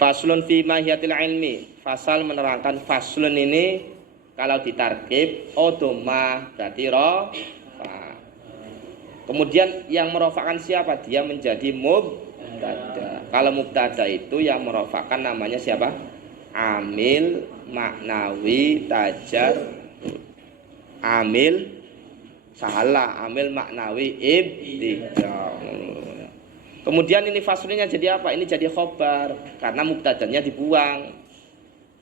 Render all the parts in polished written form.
Faslun fi mahiyatil ilmi. Fasal menerangkan faslun ini kalau ditarkib odoma berarti rafa. Kemudian yang merofakkan siapa? Dia menjadi mubtada. Kalau mubtada itu yang merofakkan namanya siapa? Amil maknawi tajar. Amil salah, amil maknawi ibtida. Kemudian ini faslnya jadi apa? Ini jadi khobar karena mubtadanya dibuang.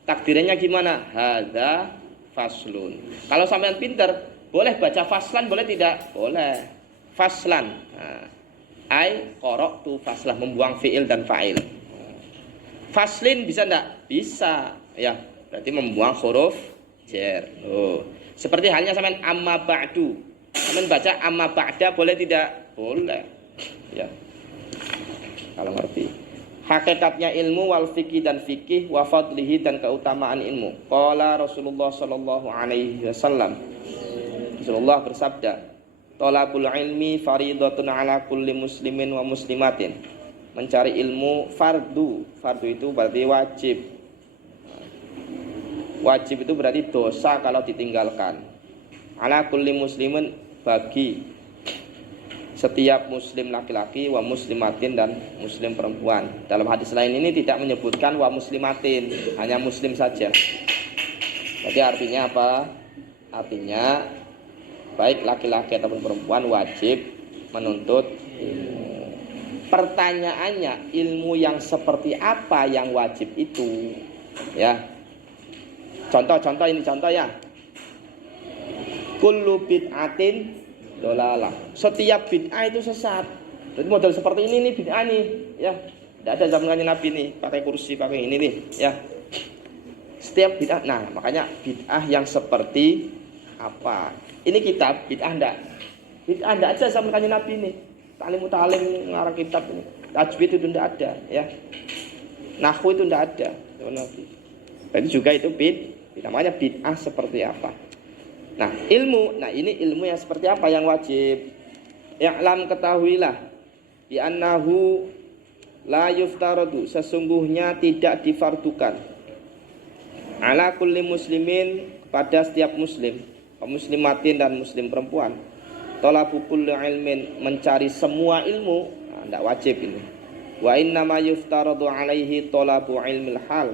Takdirnya gimana? Hadza faslun. Kalau sampean pinter, boleh baca faslan, boleh tidak? Boleh. Faslan. Ai qara'tu faslah, membuang fiil dan fa'il. Faslin bisa enggak? Bisa. Ya, berarti membuang huruf jar. Oh. Seperti halnya sampean amma ba'du. Sampean baca amma ba'da boleh tidak? Boleh. Ya. Kalau ngerti hakikatnya ilmu wal fikih dan fikih wa fadlihi dan keutamaan ilmu. Qala Rasulullah sallallahu alaihi wasallam. Rasulullah bersabda, "Talabul ilmi faridatun ala kulli muslimin wa muslimatin." Mencari ilmu fardu. Fardu itu berarti wajib. Wajib itu berarti dosa kalau ditinggalkan. Ala kulli muslimin, bagi setiap muslim laki-laki, wa muslimatin dan muslim perempuan. Dalam hadis lain ini tidak menyebutkan wa muslimatin, hanya muslim saja. Jadi artinya apa? Artinya baik laki-laki ataupun perempuan wajib menuntut ilmu. Pertanyaannya, ilmu yang seperti apa yang wajib itu? Ya. Contoh ini contoh ya. Kullu bid'atin dolalah. Setiap bid'ah itu sesat. Jadi model seperti ini nih bid'ah nih, ya. Tidak ada zaman Nabi nih, pakai kursi, pakai ini nih, ya. Setiap bid'ah. Nah, makanya bid'ah yang seperti apa? Ini kitab bid'ah enggak? Bid'ah enggak aja zaman Nabi nih. Ta'lim ngarang kitab ini. Tajwid itu enggak ada, ya. Nahwu itu enggak ada zaman Nabi. Tapi juga itu namanya bid'ah seperti apa? Nah, ilmu, ini ilmu yang seperti apa yang wajib? I'lam, ketahuilah, bi annahu la yuftaradu, sesungguhnya tidak difardukan, ala kulli muslimin, pada setiap muslim, muslimatin dan muslim perempuan, talabu kulli ilmin, mencari semua ilmu, tidak wajib ini. Wa innama yuftaradu alaihi talabu ilmil hal,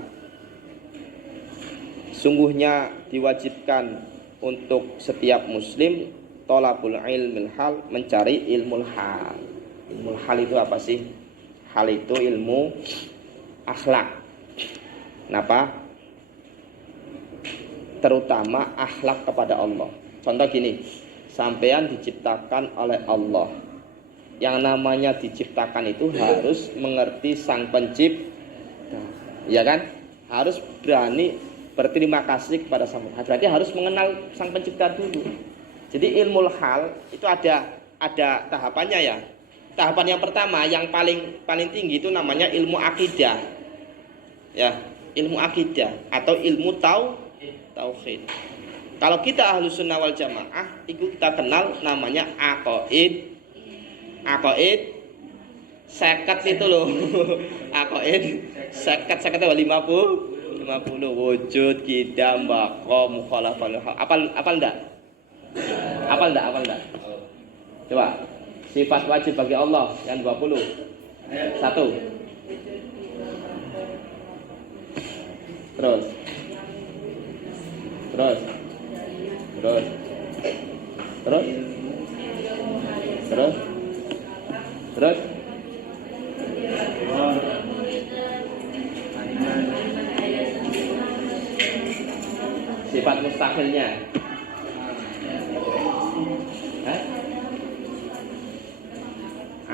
sungguhnya diwajibkan untuk setiap muslim tolabul ilmil hal, mencari ilmul hal. Ilmul hal itu apa sih? Hal itu ilmu akhlak. Kenapa? Terutama akhlak kepada Allah. Contoh gini, sampean diciptakan oleh Allah. Yang namanya diciptakan itu harus mengerti sang pencipta, ya kan? Harus berani berterima kasih kepada sang pencipta. Berarti harus mengenal sang pencipta dulu. Jadi ilmu hal itu ada tahapannya ya. Tahapan yang pertama yang paling tinggi itu namanya ilmu akidah. Ya, ilmu akidah atau ilmu tauhid. Kalau kita Ahlus Sunnah wal Jamaah, itu kita kenal namanya aqaid. Aqaid 50 itu loh. Aqaid 50 50 wujud, qidam, baqa, mukhalafah. Apal enggak? Coba. Sifat wajib bagi Allah yang 20. 1. Terus. Sifat mustaqilnya.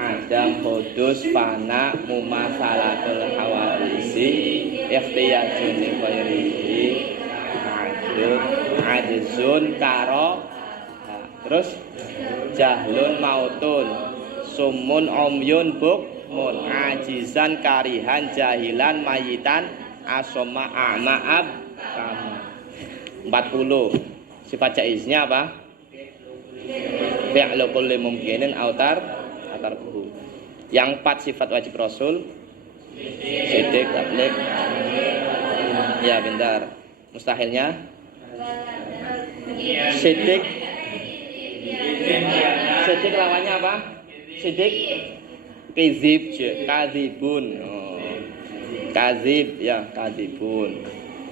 Adam, hudus, fana, mumasalatul hawadisi, ikhtiyajun li ghairihi, ajzun karo. Terus jahlun mautun, sumun umyun bukmun, ajizan karihan jahilan mayitan asoma a'ma'ab kama. 40. Sifat jaiznya apa? Fi'lu kulli mumkinin autar buhu. Yang 4 sifat wajib Rasul. Sidik, tablik. Ya, bentar. Mustahilnya sidik. Sidik lawannya apa? Sidik kizib, kadzibun. Oh. Kadzib ya, kadzibun.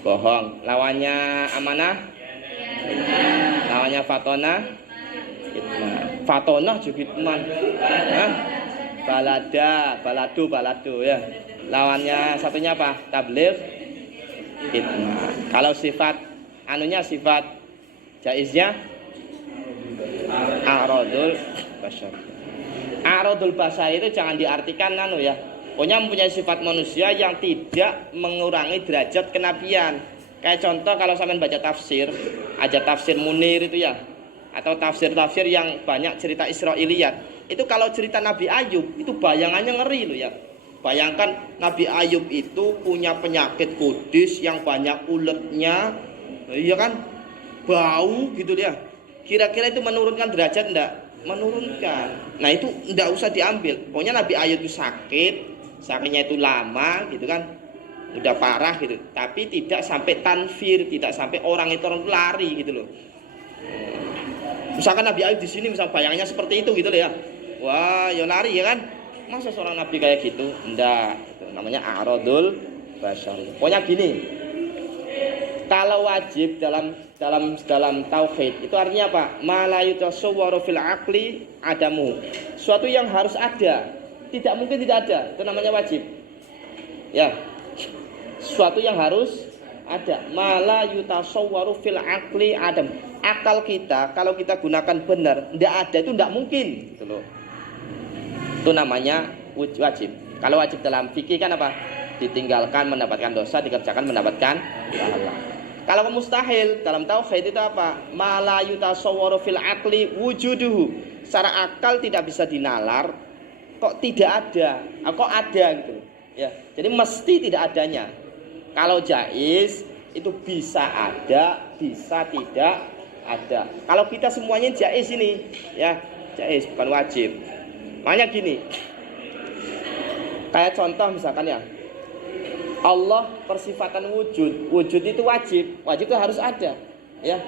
Bohong. Lawannya amanah? Lawannya fatona? Kitman. Fatona juga kitman. Hah? Baladu ya. Lawannya satunya apa? Tabligh. Kitman. Kalau sifat anunya sifat jaiznya a'radul basyar. A'radul basyar itu jangan diartikan ya. Pokoknya mempunyai sifat manusia yang tidak mengurangi derajat kenabian. Kayak contoh kalau sampean baca tafsir, aja tafsir Munir itu ya, atau tafsir-tafsir yang banyak cerita Israiliyat. Itu kalau cerita Nabi Ayub itu bayangannya ngeri loh ya. Bayangkan Nabi Ayub itu punya penyakit kudis yang banyak uletnya, iya kan? Bau gitu ya. Kira-kira itu menurunkan derajat enggak? Menurunkan. Nah itu enggak usah diambil. Pokoknya Nabi Ayub itu sakitnya itu lama gitu kan, udah parah gitu. Tapi tidak sampai tanfir, tidak sampai orang itu lari gitu loh. Misalkan Nabi Ayub di sini, misal bayangannya seperti itu gitu loh ya. Wah, ya lari ya kan? Masa seorang Nabi kayak gitu? Enggak. Itu namanya a'radul basyar. Pokoknya gini. Kalau wajib dalam tauhid itu artinya apa? Ma la yutasawwaru fil aqli adamu. Suatu yang harus ada, tidak mungkin tidak ada. Itu namanya wajib. Ya. Suatu yang harus ada. Ma la yutasawwaru fil aqli adam. Akal kita kalau kita gunakan benar, tidak ada itu tidak mungkin, gitu loh. Itu namanya wajib. Kalau wajib dalam fikih kan apa? Ditinggalkan mendapatkan dosa, dikerjakan mendapatkan pahala. Kalau mustahil dalam tauhid itu apa? Ma la yutasawwaru fil aqli wujuduhu. Secara akal tidak bisa dinalar, kok tidak ada, kok ada gitu. Ya, jadi mesti tidak adanya. Kalau jaiz itu bisa ada, bisa tidak ada. Kalau kita semuanya jaiz ini, ya, jaiz bukan wajib. Makanya gini. Kayak contoh misalkan ya. Allah persifatan wujud itu wajib itu harus ada, ya.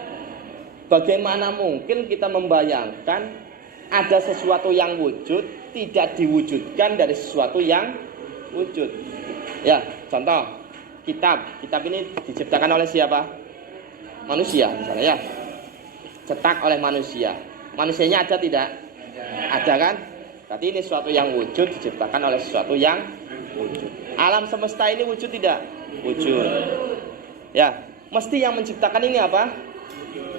Bagaimana mungkin kita membayangkan ada sesuatu yang wujud tidak diwujudkan dari sesuatu yang wujud, ya. Contoh kitab ini diciptakan oleh siapa? Manusia misalnya ya, cetak oleh manusianya ada tidak? Ada kan? Berarti ini sesuatu yang wujud diciptakan oleh sesuatu yang wujud. Alam semesta ini wujud tidak? Wujud. Ya, mesti yang menciptakan ini apa?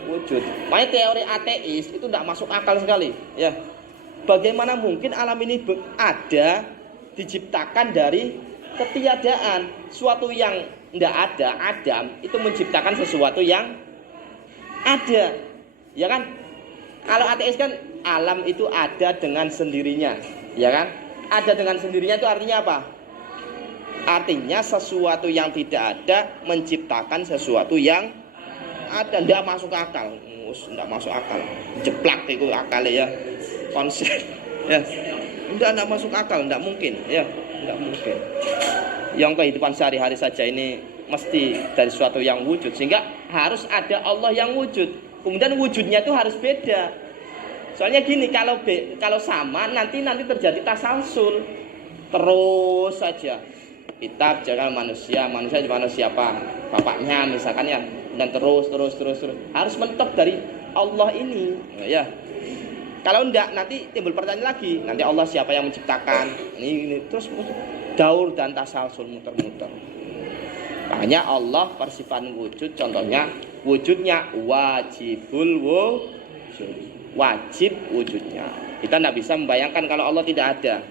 Wujud. Makanya teori ateis itu tidak masuk akal sekali. Ya, bagaimana mungkin alam ini ada diciptakan dari ketiadaan? Suatu yang tidak ada, Adam itu menciptakan sesuatu yang ada, ya kan? Kalau ateis kan alam itu ada dengan sendirinya, ya kan? Ada dengan sendirinya itu artinya apa? Artinya sesuatu yang tidak ada menciptakan sesuatu yang ada. Tidak masuk akal. Tidak masuk akal. Jeplak itu akalnya ya. Konsep ya. Tidak masuk akal, tidak mungkin ya. Tidak mungkin. Yang kehidupan sehari-hari saja ini mesti dari sesuatu yang wujud, sehingga harus ada Allah yang wujud. Kemudian wujudnya itu harus beda. Soalnya gini, kalau sama nanti terjadi tasalsul. Terus saja. Kitab jangan manusia gimana siapa? Bapaknya misalkan ya. Dan terus harus mentok dari Allah ini, ya. Kalau enggak nanti timbul pertanyaan lagi. Nanti Allah siapa yang menciptakan? Ini terus daur dan tasalsul muter-muter. Makanya Allah persifatan wujud, contohnya wujudnya wajibul wujud. Wajib wujudnya. Kita tidak bisa membayangkan kalau Allah tidak ada.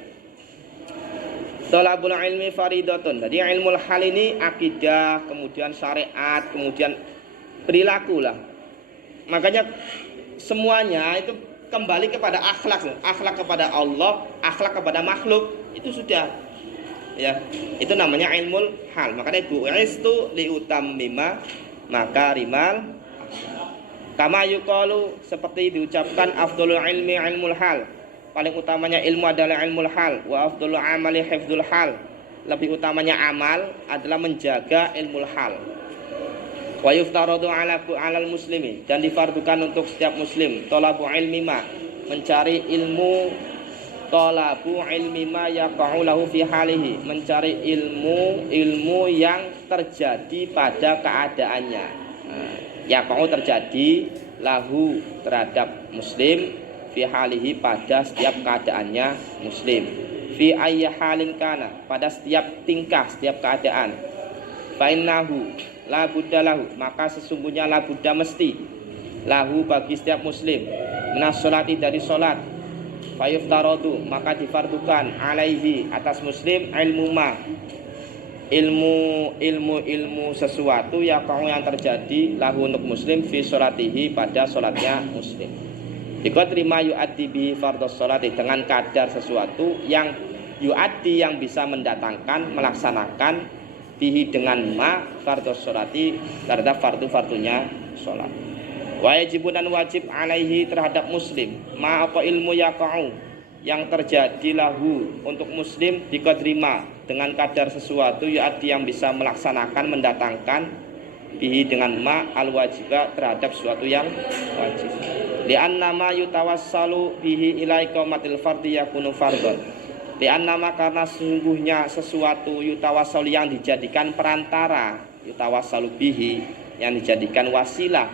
Thalabul ilmi faridatun. Jadi ilmu hal ini akidah, kemudian syariat, kemudian perilaku lah. Makanya semuanya itu kembali kepada akhlak kepada Allah, akhlak kepada makhluk, itu sudah, ya. Itu namanya ilmu hal. Makanya bu'istu liutammima makarimal kama yuqalu, seperti diucapkan afdhalul ilmi ilmul hal. Paling utamanya ilmu adalah ilmul hal, wa afdhalul amali hifdzul hal. lebih utamanya amal adalah menjaga ilmu hal. Wa yuftaradu alal muslimi, dan difardukan untuk setiap muslim talabu ilmi ma, mencari ilmu, talabu ilmi ma yaqa'u lahu fi halihi, mencari ilmu yang terjadi pada keadaannya. Yaqa'u terjadi lahu terhadap muslim fi halihi pada setiap keadaannya muslim, fi ayyi halin kana pada setiap tingkah, setiap keadaan. Fa innahu la budda lahu, maka sesungguhnya la budda mesti lahu bagi setiap muslim minas sholati dari salat. Fa yuftaradu, maka difardukan alaihi atas muslim ilmu ma, ilmu sesuatu yang terjadi lahu untuk muslim fi sholatihi pada sholatnya muslim. Biqadri ma yu'addi bihi fardhus sholati, dengan kadar sesuatu yang yu'addi yang bisa mendatangkan, melaksanakan bihi dengan ma fardhus sholati terhadap fardu-fardunya sholat. Wajibun dan wajib alaihi terhadap muslim ma apa ilmu yaqa'u yang terjadi lahu untuk muslim biqadri ma dengan kadar sesuatu yu'addi yang bisa melaksanakan, mendatangkan bihi dengan ma al wajiba terhadap sesuatu yang wajib. Li'anna ma yutawassalu bihi ila iqamatil fardhi yakunu fardhon. Li'anna ma karena sesungguhnya sesuatu yutawassal yang dijadikan perantara, yutawassalu bihi yang dijadikan wasilah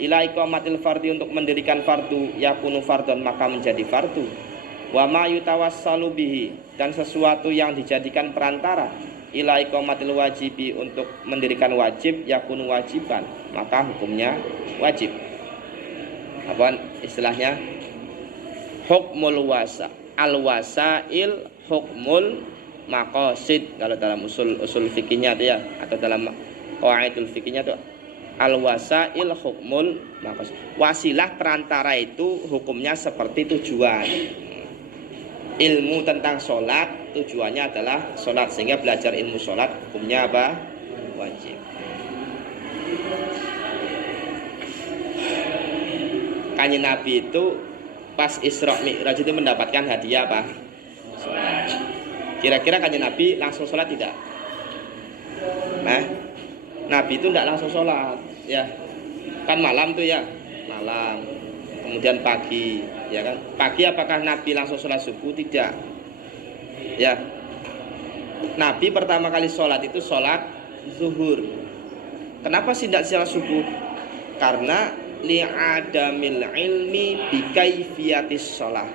ila iqamatil fardhi untuk mendirikan fardu yakunu fardhon maka menjadi fardu. Wa ma yutawassalu bihi dan sesuatu yang dijadikan perantara ila iqamatil wajibi untuk mendirikan wajib yakunu wajiban maka hukumnya wajib. Apa istilahnya? Hukmul wasa, al wasail hukmul maqasid kalau dalam usul fikihnya itu ya, atau dalam qawaidul fikihnya itu al wasail hukmul maqasid. Wasilah perantara itu hukumnya seperti tujuan. Ilmu tentang sholat tujuannya adalah sholat, sehingga belajar ilmu sholat hukumnya apa? Wajib. Kanjeng Nabi itu pas Isra Mi'raj itu mendapatkan hadiah apa? Sholat. Kira-kira Kanjeng Nabi langsung sholat tidak? Nah, Nabi itu tidak langsung sholat, ya. Kan malam tuh ya, malam. Kemudian pagi, ya kan? Pagi apakah Nabi langsung sholat subuh? Tidak. Ya. Nabi pertama kali sholat itu sholat zuhur. Kenapa sih tidak sholat subuh? Karena li'adamil ilmi bikaifiyatis sholat.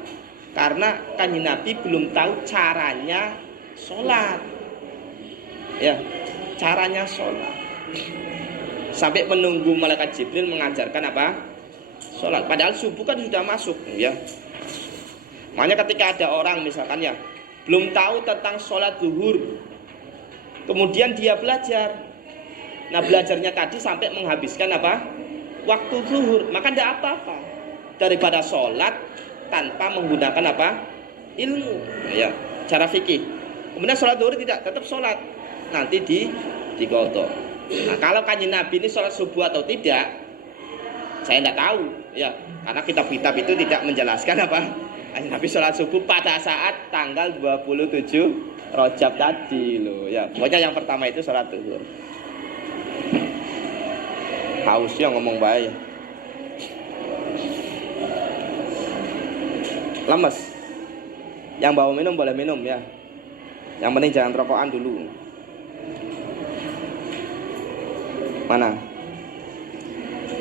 Karena kanjeng Nabi belum tahu caranya sholat. Ya, caranya sholat. Sampai menunggu malaikat Jibril mengajarkan apa? Sholat. Padahal subuh kan sudah masuk, ya. Makanya ketika ada orang misalkan ya belum tahu tentang sholat zuhur, kemudian dia belajar. Nah belajarnya tadi sampai menghabiskan apa? Waktu zuhur, maka tidak apa-apa daripada sholat tanpa menggunakan apa? Ilmu, ya. Cara fikih. Kemudian sholat zuhur tidak, tetap sholat. Nanti diqodho. Nah kalau kanjeng Nabi ini sholat subuh atau tidak, saya tidak tahu, ya, karena kitab-kitab itu tidak menjelaskan apa kanjeng Nabi sholat subuh pada saat tanggal 27 Rajab tadi loh, ya. Pokoknya yang pertama itu sholat zuhur. Haus ya ngomong baik. Lemes. Yang bawa minum boleh minum ya. Yang penting jangan rokokan dulu. Mana?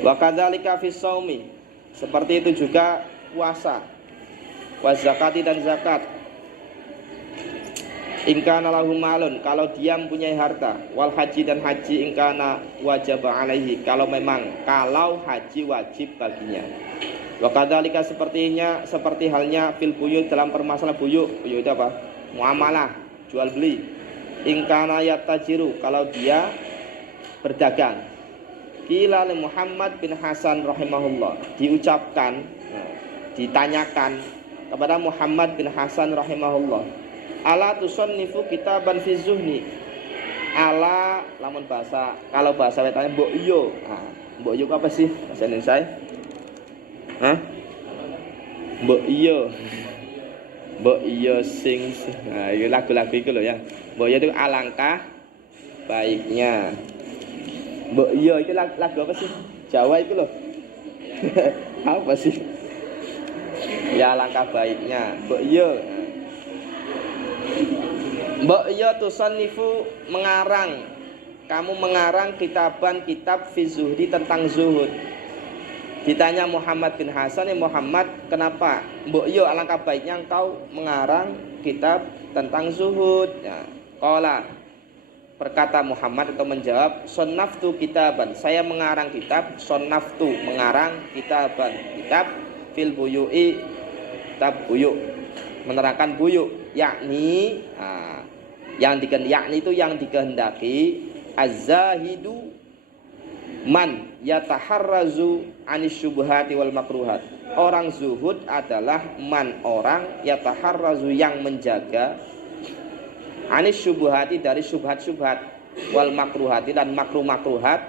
Wa kadzalika fis shaumi. Seperti itu juga puasa. Wa zakati dan zakat. Ingkana lahu malun, kalau dia mempunyai harta. Wal haji dan haji ingkana wajib alaihi, kalau haji wajib baginya. Wa kadzalika seperti halnya fil buyut, dalam permasalahan buyut itu apa? Muamalah, jual beli. Ingkana yattajiru, kalau dia berdagang. Qila li Muhammad bin Hasan rahimahullah, diucapkan, ditanyakan kepada Muhammad bin Hasan rahimahullah, ala tusannifu kitaban fi zuhni. Ala lamun bahasa, kalau bahasa wetane mbok iyo. Nah, mbok iyo apa sih bahasa Indonesia? Hah? Mbok iyo. Mbok iya sing. Nah, itu lagu-lagu itu loh ya. Mbok iya itu alangkah baiknya. Mbok iya itu lagu apa sih? Jawa itu loh. Apa sih? Ya alangkah baiknya. Mbok iya. Mbok iya tusannifu mengarang. Kamu mengarang kitab fi zuhdi tentang zuhud. Ditanya Muhammad bin Hasan, ya Muhammad, kenapa? Mbok yo alangkah baiknya engkau mengarang kitab tentang zuhud. Ya, qala berkata Muhammad atau menjawab, sonnaftu kitaban. Saya mengarang kitab, sonnaftu mengarang kitaban. Kitab fil buyui, kitab buyuk. Menerangkan buyuk, yakni yakni itu yang dikehendaki az-zahidu man yataharrazu anis syubhati wal makruhat. Orang zuhud adalah man orang yataharrazu yang menjaga anis syubhati dari syubhat-syubhat wal makruhati dan makruh-makruhat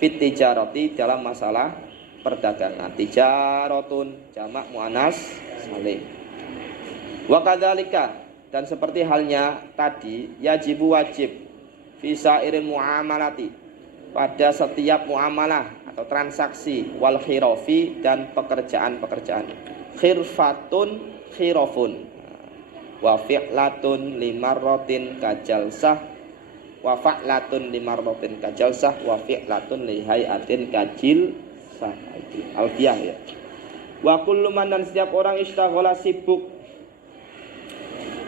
fit tijarati dalam masalah perdagangan. Tijaratun jamak muannas salim. Wa kadzalika dan seperti halnya tadi yajibu wajib fisairin muamalati pada setiap muamalah atau transaksi wal khirofi dan pekerjaan-pekerjaan. Khirfatun khirofun wa fi'latun limarrotin kajalsah wa fa'latun limarrotin kajalsah wa fi'latun lihayatin kajil sah. Alfiyah ya. Wa kullu man dan setiap orang istaghala sibuk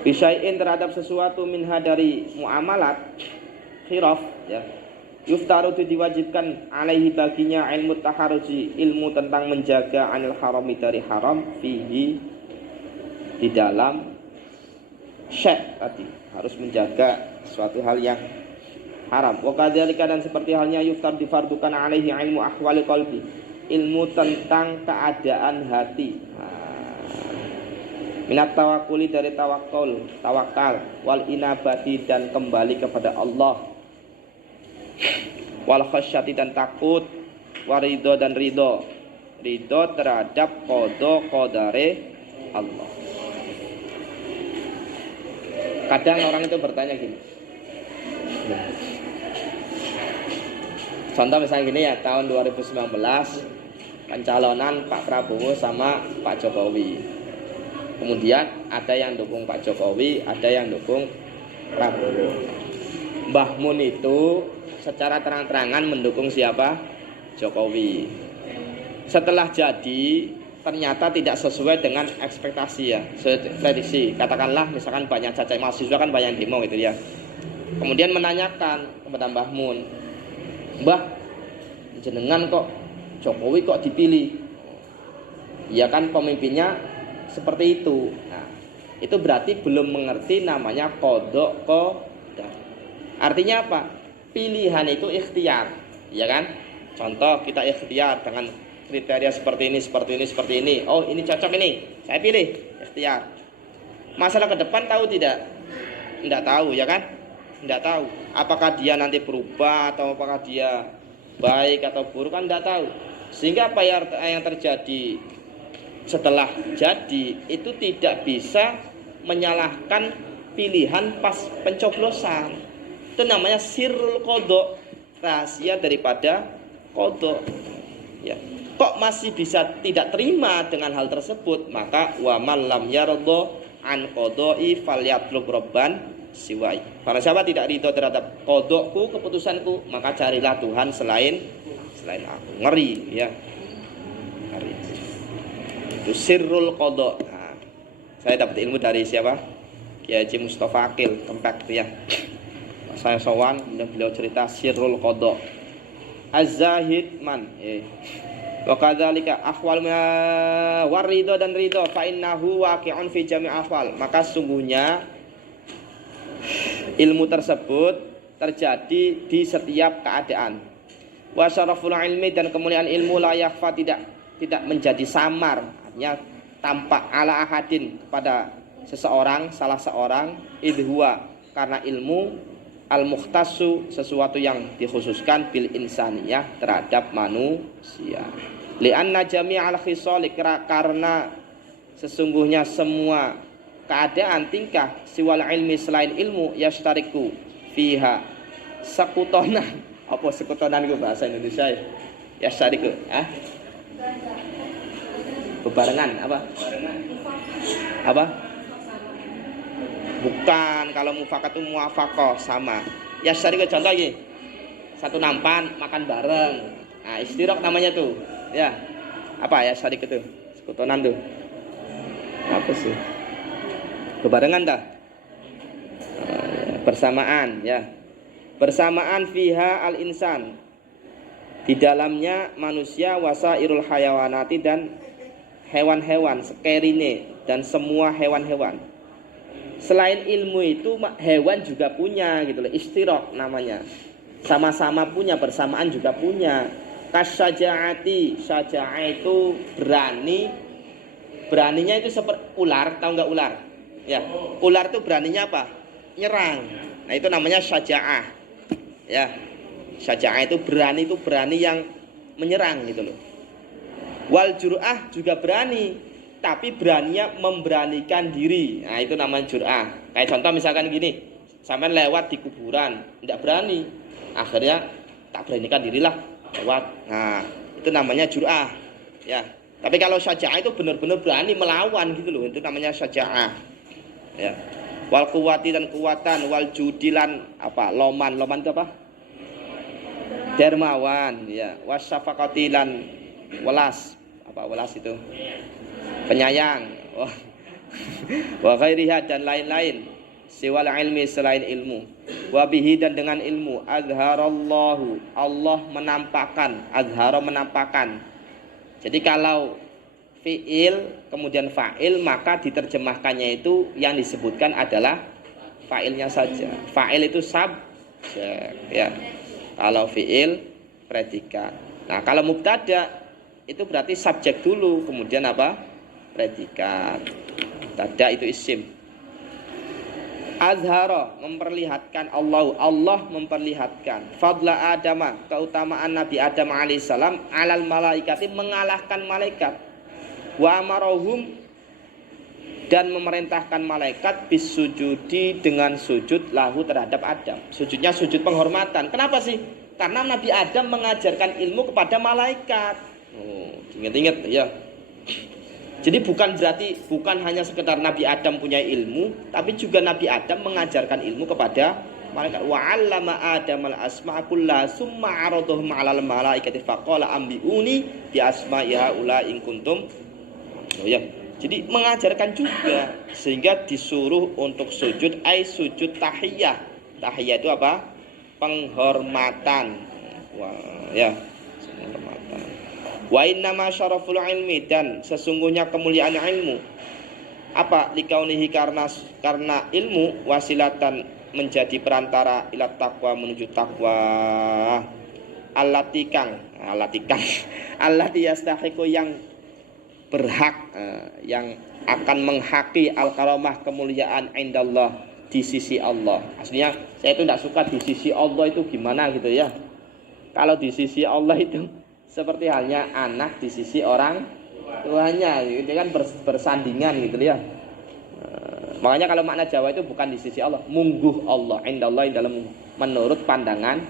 bisyai'in terhadap sesuatu minha dari muamalat khirof ya, yuftaru itu diwajibkan alaihi baginya ilmu taharuji, ilmu tentang menjaga anil harami dari haram, fihi di dalam syek tadi harus menjaga suatu hal yang haram. Wa kadzalika dan seperti halnya yuftar difardukan alaihi ilmu ahwali qalbi, ilmu tentang keadaan hati. Minat tawakuli dari tawakal wal inabati dan kembali kepada Allah, wal khasyati dan takut, warido dan ridho terhadap qada qadare Allah. Kadang orang itu bertanya gini, contoh misalnya gini ya, tahun 2019 pencalonan Pak Prabowo sama Pak Jokowi. Kemudian ada yang dukung Pak Jokowi, ada yang dukung Prabowo. Mbah Mun itu secara terang-terangan mendukung siapa? Jokowi. Setelah jadi ternyata tidak sesuai dengan ekspektasi ya, prediksi. Katakanlah misalkan banyak cacat mahasiswa kan banyak demo gitu ya. Kemudian menanyakan kepada Mbah Mun, Mbah, jenengan kok Jokowi kok dipilih? Ya kan pemimpinnya seperti itu. Nah, itu berarti belum mengerti namanya qada qadar. Artinya apa? Pilihan itu ikhtiar, ya kan? Contoh kita ikhtiar dengan kriteria seperti ini. Oh, ini cocok ini, saya pilih, ikhtiar. Masalah ke depan tahu tidak? Tidak tahu, ya kan? Tidak tahu. Apakah dia nanti berubah atau apakah dia baik atau buruk kan tidak tahu. Sehingga apa yang terjadi setelah jadi itu tidak bisa menyalahkan pilihan pas pencoblosan. Itu namanya sirrul qada, rahasia daripada qada. Ya. Kok masih bisa tidak terima dengan hal tersebut? Maka wa man lam yarda an qada'i falyatlub rabban siwai. Para siapa tidak ridho terhadap qadaku, keputusanku, maka carilah Tuhan selain aku. Ngeri ya. Ngeri. Itu sirrul qada. Nah, saya dapat ilmu dari siapa? Kiai Haji Mustafa Akil Kempek ya. Saya sowan dan beliau cerita sirrul qada. Az-zahid man wa kadzalika ahwal waridho dan ridho fa innahu waqi'un fi jami' ahwal. Maka sungguhnya ilmu tersebut terjadi di setiap keadaan. Wa syaraful ilmi dan kemuliaan ilmu la yakhfa tidak menjadi samar, artinya tampak ala ahadin kepada seseorang, salah seorang, idhuwa karena ilmu al-mukhtassu sesuatu yang dikhususkan bil insaniyah terhadap manusia. Li'anna jami'al khisali karena Sesungguhnya semua keadaan tingkah siwal ilmi selain ilmu yashtariku fiha sekutonan. Apa sekutonan itu bahasa Indonesia ya? Yashtariku, bebarengan apa? Apa? Bukan, kalau mufakat itu muafaqah sama. Yashtariku contoh lagi. Satu nampan makan bareng. Nah, istirok namanya tuh. Ya. Apa ya yashtariku itu? Sekutonan tuh. Apa sih? Kebarengan dah. Bersamaan ya. Bersamaan fiha al-insan. Di dalamnya manusia wasairul hayawanati dan hewan-hewan sekerine dan semua hewan-hewan. Selain ilmu itu hewan juga punya gitu loh, istirok namanya. Sama-sama punya, bersamaan juga punya. Kasyajaati, syaja'ah itu berani. Beraninya itu seperti ular, tahu enggak ular? Ya, ular itu beraninya apa? Nyerang. Nah, itu namanya syaja'ah. Ya. Syaja'ah itu berani yang menyerang gitu loh. Wal jur'ah juga berani, tapi beraninya memberanikan diri. Nah, itu namanya jur'ah. Kayak contoh misalkan gini, sampean lewat di kuburan, tidak berani. Akhirnya tak beranikan dirilah lewat. Nah, itu namanya jur'ah. Ya. Tapi kalau syaja'ah itu benar-benar berani melawan gitu loh. Itu namanya syaja'ah. Ya. Wal kuwati dan kuwatan, wal judilan apa? Loman itu apa? Dermawan, ya. Wasyafaqatilan welas. Apa welas itu? Penyayang. Wa ghairiha dan lain-lain. Siwal ilmi selain ilmu. Wa bihi dan dengan ilmu azharallahu, Allah menampakkan, azhara menampakkan. Jadi kalau fi'il kemudian fa'il, maka diterjemahkannya itu yang disebutkan adalah fa'ilnya saja. Fa'il itu subjek ya. Kalau fi'il predikat. Nah, kalau mubtada itu berarti subjek dulu, kemudian apa? Predikat. Mubtada itu isim. Azhara memperlihatkan Allah memperlihatkan fadla Adama, keutamaan Nabi Adam alaihissalam alal malaikati, mengalahkan malaikat. Wa amarahum, dan memerintahkan malaikat bisujudi, dengan sujud lahu terhadap Adam. Sujudnya sujud penghormatan. Kenapa sih? Karena Nabi Adam mengajarkan ilmu kepada malaikat. Ingat-ingat ya. Jadi bukan hanya sekedar Nabi Adam punya ilmu, tapi juga Nabi Adam mengajarkan ilmu kepada malaikat. Wa 'allama Adam al-asma'a kullaha summa 'aradahum 'alal malaikati faqala ambiuni bi asma'i haula in kuntum. Oh ya. Jadi mengajarkan juga, sehingga disuruh untuk sujud, sujud tahiyah. Tahiyah itu apa? Penghormatan. Wah, ya. Penghormatan. Wa innama syaraful ilmi, dan sesungguhnya kemuliaan ilmu apa? Likaunihi, karena ilmu wasilatan, menjadi perantara ila taqwa, menuju takwa. Allati yastahiqu, yang berhak, yang akan menghaki al-karamah, kemuliaan indallah, di sisi Allah. Aslinya saya itu tidak suka di sisi Allah itu gimana gitu ya. Kalau di sisi Allah itu seperti halnya anak di sisi orang tuanya, itu kan bersandingan gitu ya. Makanya kalau makna Jawa itu bukan di sisi Allah, mungguh Allah, indallah, dalam menurut pandangan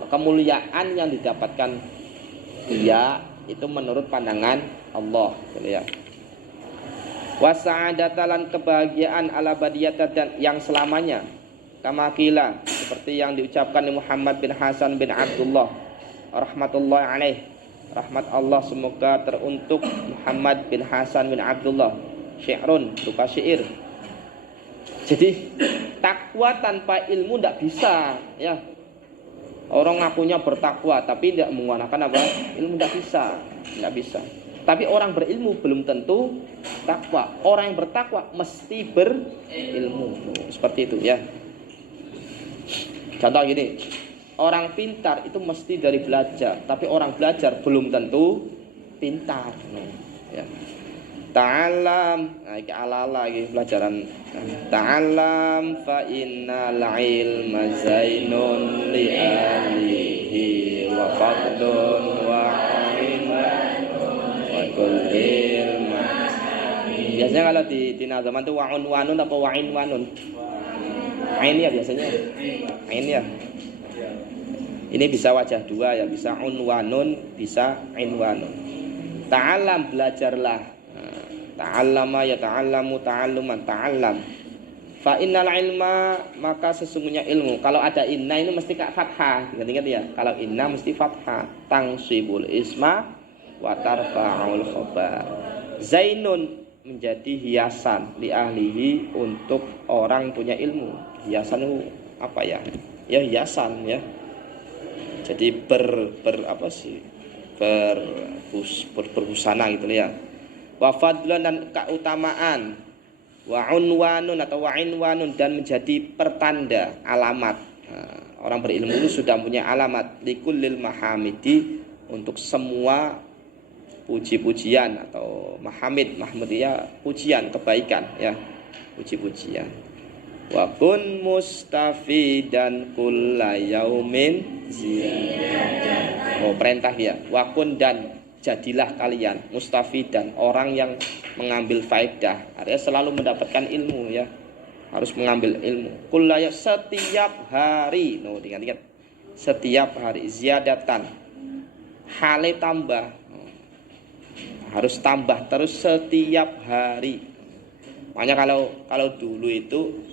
Allah. Kemuliaan yang didapatkan dia itu menurut pandangan Allah gitu ya. Wasa'adatalan, kebahagiaan al-abadiyata, dan yang selamanya. Kama qila, seperti yang diucapkan Muhammad bin Hasan bin Abdullah rahmatullahi alaih. Rahmat Allah semoga teruntuk Muhammad bin Hasan bin Abdullah. Syi'run, berupa syair. Jadi takwa tanpa ilmu tidak bisa ya. Orang ngakunya bertakwa tapi tidak menggunakan apa? Ilmu, tidak bisa. Tapi orang berilmu belum tentu takwa. Orang yang bertakwa mesti berilmu. Seperti itu ya. Contoh gini, orang pintar itu mesti dari belajar, tapi orang belajar belum tentu pintar. Ya. Ta'allam, iki ala-ala iki pelajaran. Ta'allam fa innal ilma zainun li ahlihi wa fadlun wa ilman wa kul ilma Biasanya kalau di nazaman itu wa'un wanun apa wa'in wanun? Ain ya biasanya. Ain ya. Ini bisa wajah dua ya, bisa unwanun, bisa inwanun. Ta'allam, belajarlah. Ta'allama ya ta'allamu ta'alluman, ta'allam. Fa innal ilma, maka sesungguhnya ilmu. Kalau ada inna ini mesti kak fathah, ingat-ingat ya. Kalau inna mesti fathah. Tangsibul isma wa tarfa'ul khobar. Zainun, menjadi hiasan li ahlihi, untuk orang punya ilmu. Hiasan itu apa ya? Ya hiasan ya. Jadi berbusana gitu ya. Wa fadlan, dan keutamaan. Wa unwanun atau wa inwanun, dan menjadi pertanda, alamat. Orang berilmu itu sudah punya alamat. Likullil mahamidi, untuk semua puji-pujian atau mahamid ya pujian kebaikan ya, puji-pujian. Wa kun mustafidan kulla yaumin ziyadatan. Oh, perintah ya. Wa kun, dan jadilah kalian mustafidan, orang yang mengambil faedah, artinya selalu mendapatkan ilmu ya. Harus mengambil ilmu. Kulla, setiap hari. No, ingat-ingat. Setiap hari, ziyadatan. Hale tambah. Harus tambah terus setiap hari. Makanya kalau dulu itu,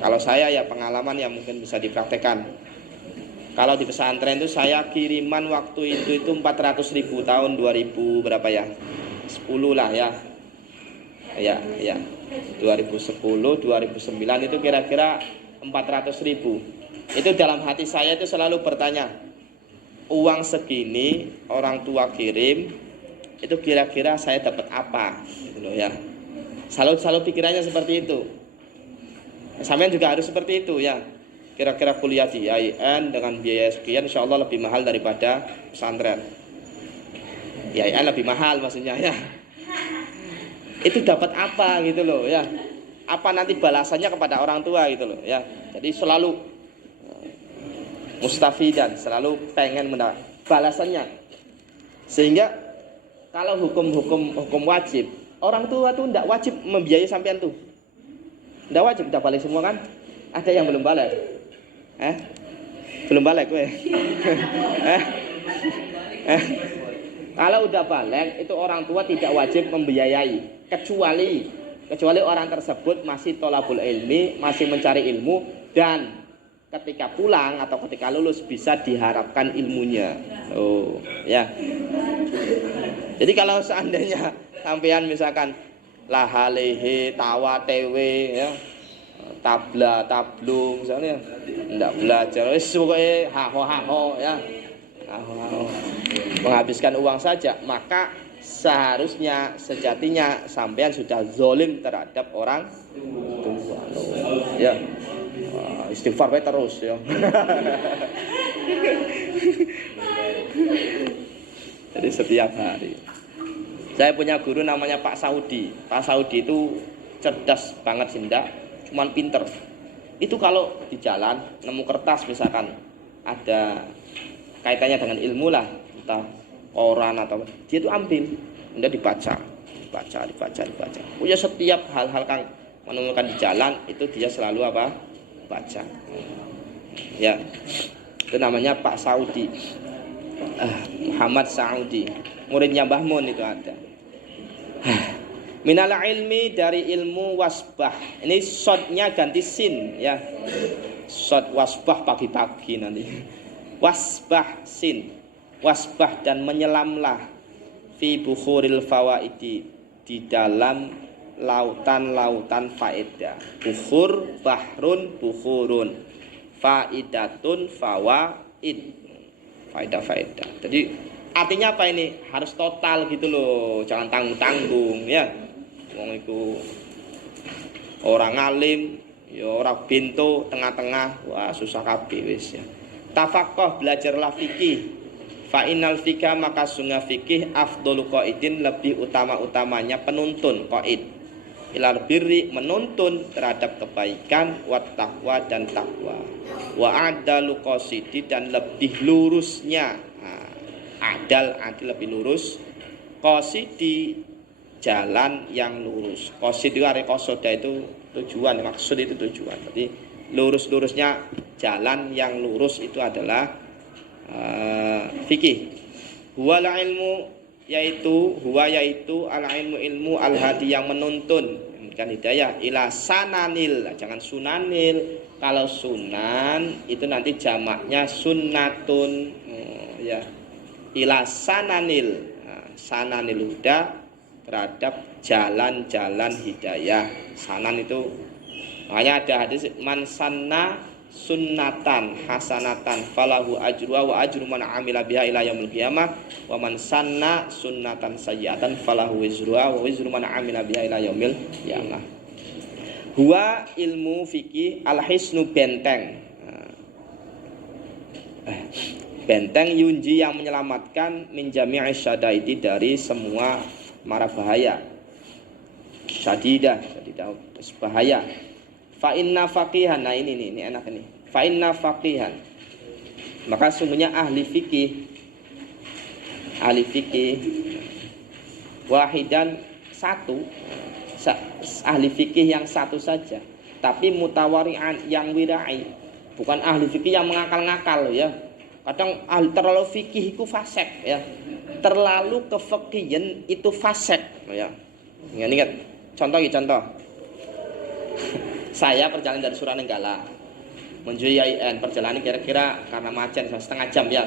kalau saya ya pengalaman yang mungkin bisa dipraktekkan. Kalau di pesantren itu saya kiriman waktu itu 400.000 tahun 2000 berapa ya? 10 lah ya. Ya. 2010, 2009 itu kira-kira 400.000. Itu dalam hati saya itu selalu bertanya, uang segini orang tua kirim, itu kira-kira saya dapat apa? Gitu loh ya. Selalu pikirannya seperti itu. Sampean juga harus seperti itu ya. Kira-kira kuliah di IAIN dengan biaya sekian, insya Allah lebih mahal daripada pesantren. IAIN lebih mahal maksudnya ya. Itu dapat apa gitu loh ya. Apa nanti balasannya kepada orang tua gitu loh ya. Jadi selalu mustafidan, selalu pengen mendapat balasannya. Sehingga kalau hukum wajib, orang tua tuh tidak wajib membiayai sampean tuh. Tidak wajib, udah balik semua kan? Ada yang belum balik? Belum balik gue? Kalau udah balik, itu orang tua tidak wajib membiayai, kecuali orang tersebut masih tolabul ilmi, masih mencari ilmu, dan ketika pulang atau ketika lulus bisa diharapkan ilmunya. Oh, ya. Jadi kalau seandainya sampean misalkan lahalehe tawa tewe ya, tabla tablung misalnya, enggak belajar, wis pokoke haho ya. Menghabiskan uang saja, maka seharusnya sejatinya sampean sudah zolim terhadap orang tua. Ya. Istighfar baik terus ya. Jadi setiap hari. Saya punya guru namanya Pak Saudi. Pak Saudi itu cerdas banget sih, cuman pinter. Itu kalau di jalan nemu kertas misalkan ada kaitannya dengan ilmu lah, entah koran atau dia itu ambil, dia dibaca. Oh ya, setiap hal-hal yang menemukan di jalan itu dia selalu apa? Baca. Ya. Itu namanya Pak Saudi. Muhammad Saudi. Muridnya Mbah Mun itu ada. Minal ilmi, dari ilmu, wasbah. Ini shotnya ganti sin ya. Shot wasbah pagi-pagi nanti. Wasbah sin. Wasbah, dan menyelamlah fi bukhuril fawaidi, di dalam lautan-lautan faedah. Bukhur, bahrun, bukhurun. Faidatun, fawaid. Faedah. Jadi artinya apa ini? Harus total gitu loh, jangan tanggung-tanggung ya. Wong iku orang alim, ya orang bintu tengah-tengah, wah susah kabeh wis ya. Tafaqquh, belajarlah fikih. Fa innal fikha, maka sungguh fikih afdhalu qaidin, lebih utama-utamanya penuntun qaid. Ilal birri, menuntun terhadap kebaikan, wat taqwa, dan takwa. Wa adalu qasidi, dan lebih lurusnya. Adil lebih lurus. Qasidi, jalan yang lurus. Qasid itu arti qasoda itu tujuan, maksud itu tujuan. Jadi lurus-lurusnya jalan yang lurus itu adalah fikih. Huwa ilmu yaitu al ilmu al hadi yang menuntun kan hidayah ila sananil, jangan sunanil. Kalau sunan itu nanti jamaknya sunnatun, ya. Ila sananil, sananil huda, terhadap jalan-jalan hidayah. Sanan itu makanya ada hadis man sanna sunnatan hasanatan falahu ajruha wa ajru man amila biha ila yaumil qiyamah wa man sanna sunnatan sayyi'atan falahu wizruha wa wizru man amila biha ila yaumil qiyamah. Huwa ilmu fikih al-hisnu benteng. Benteng yunji yang menyelamatkan min jami'i syadaidi dari semua mara bahaya. Syadidah bahaya. Fa inna faqihan, nah ini enak ini. Fa inna faqihan, maka sungguhnya ahli fikih wahidan satu, ahli fikih yang satu saja, tapi mutawari'an yang wirai, bukan ahli fikih yang mengakal-ngakal ya. Kadang ahli terlalu fikih itu fasek ya, terlalu kefikihan itu fasek ya. Ingat contoh. Saya perjalanan dari Suranenggala menuju IAIN, perjalanan kira-kira karena macet setengah jam ya.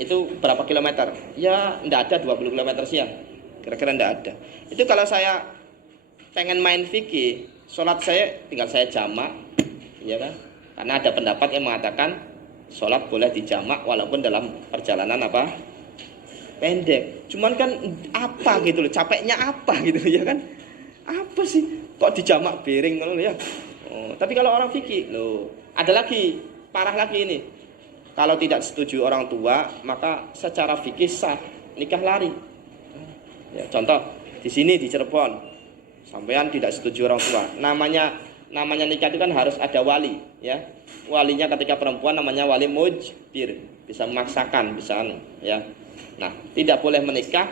Itu berapa kilometer? Ya enggak ada 20 kilometer sih ya. Kira-kira enggak ada. Itu kalau saya pengen main fikih, sholat saya tinggal saya jamak, ya kan? Karena ada pendapat yang mengatakan sholat boleh dijamak walaupun dalam perjalanan apa? Pendek. Cuman kan apa gitu loh, capeknya apa gitu ya kan? Apa sih? Kok dijamak piring ngono ya? Oh, tapi kalau orang fikih loh, ada lagi parah lagi ini. Kalau tidak setuju orang tua, maka secara fikih sah nikah lari. Ya, contoh di sini di Cirebon, sampean tidak setuju orang tua. Namanya nikah itu kan harus ada wali, ya. Walinya ketika perempuan namanya wali mujbir, bisa memaksakan, bisa ya. Nah, tidak boleh menikah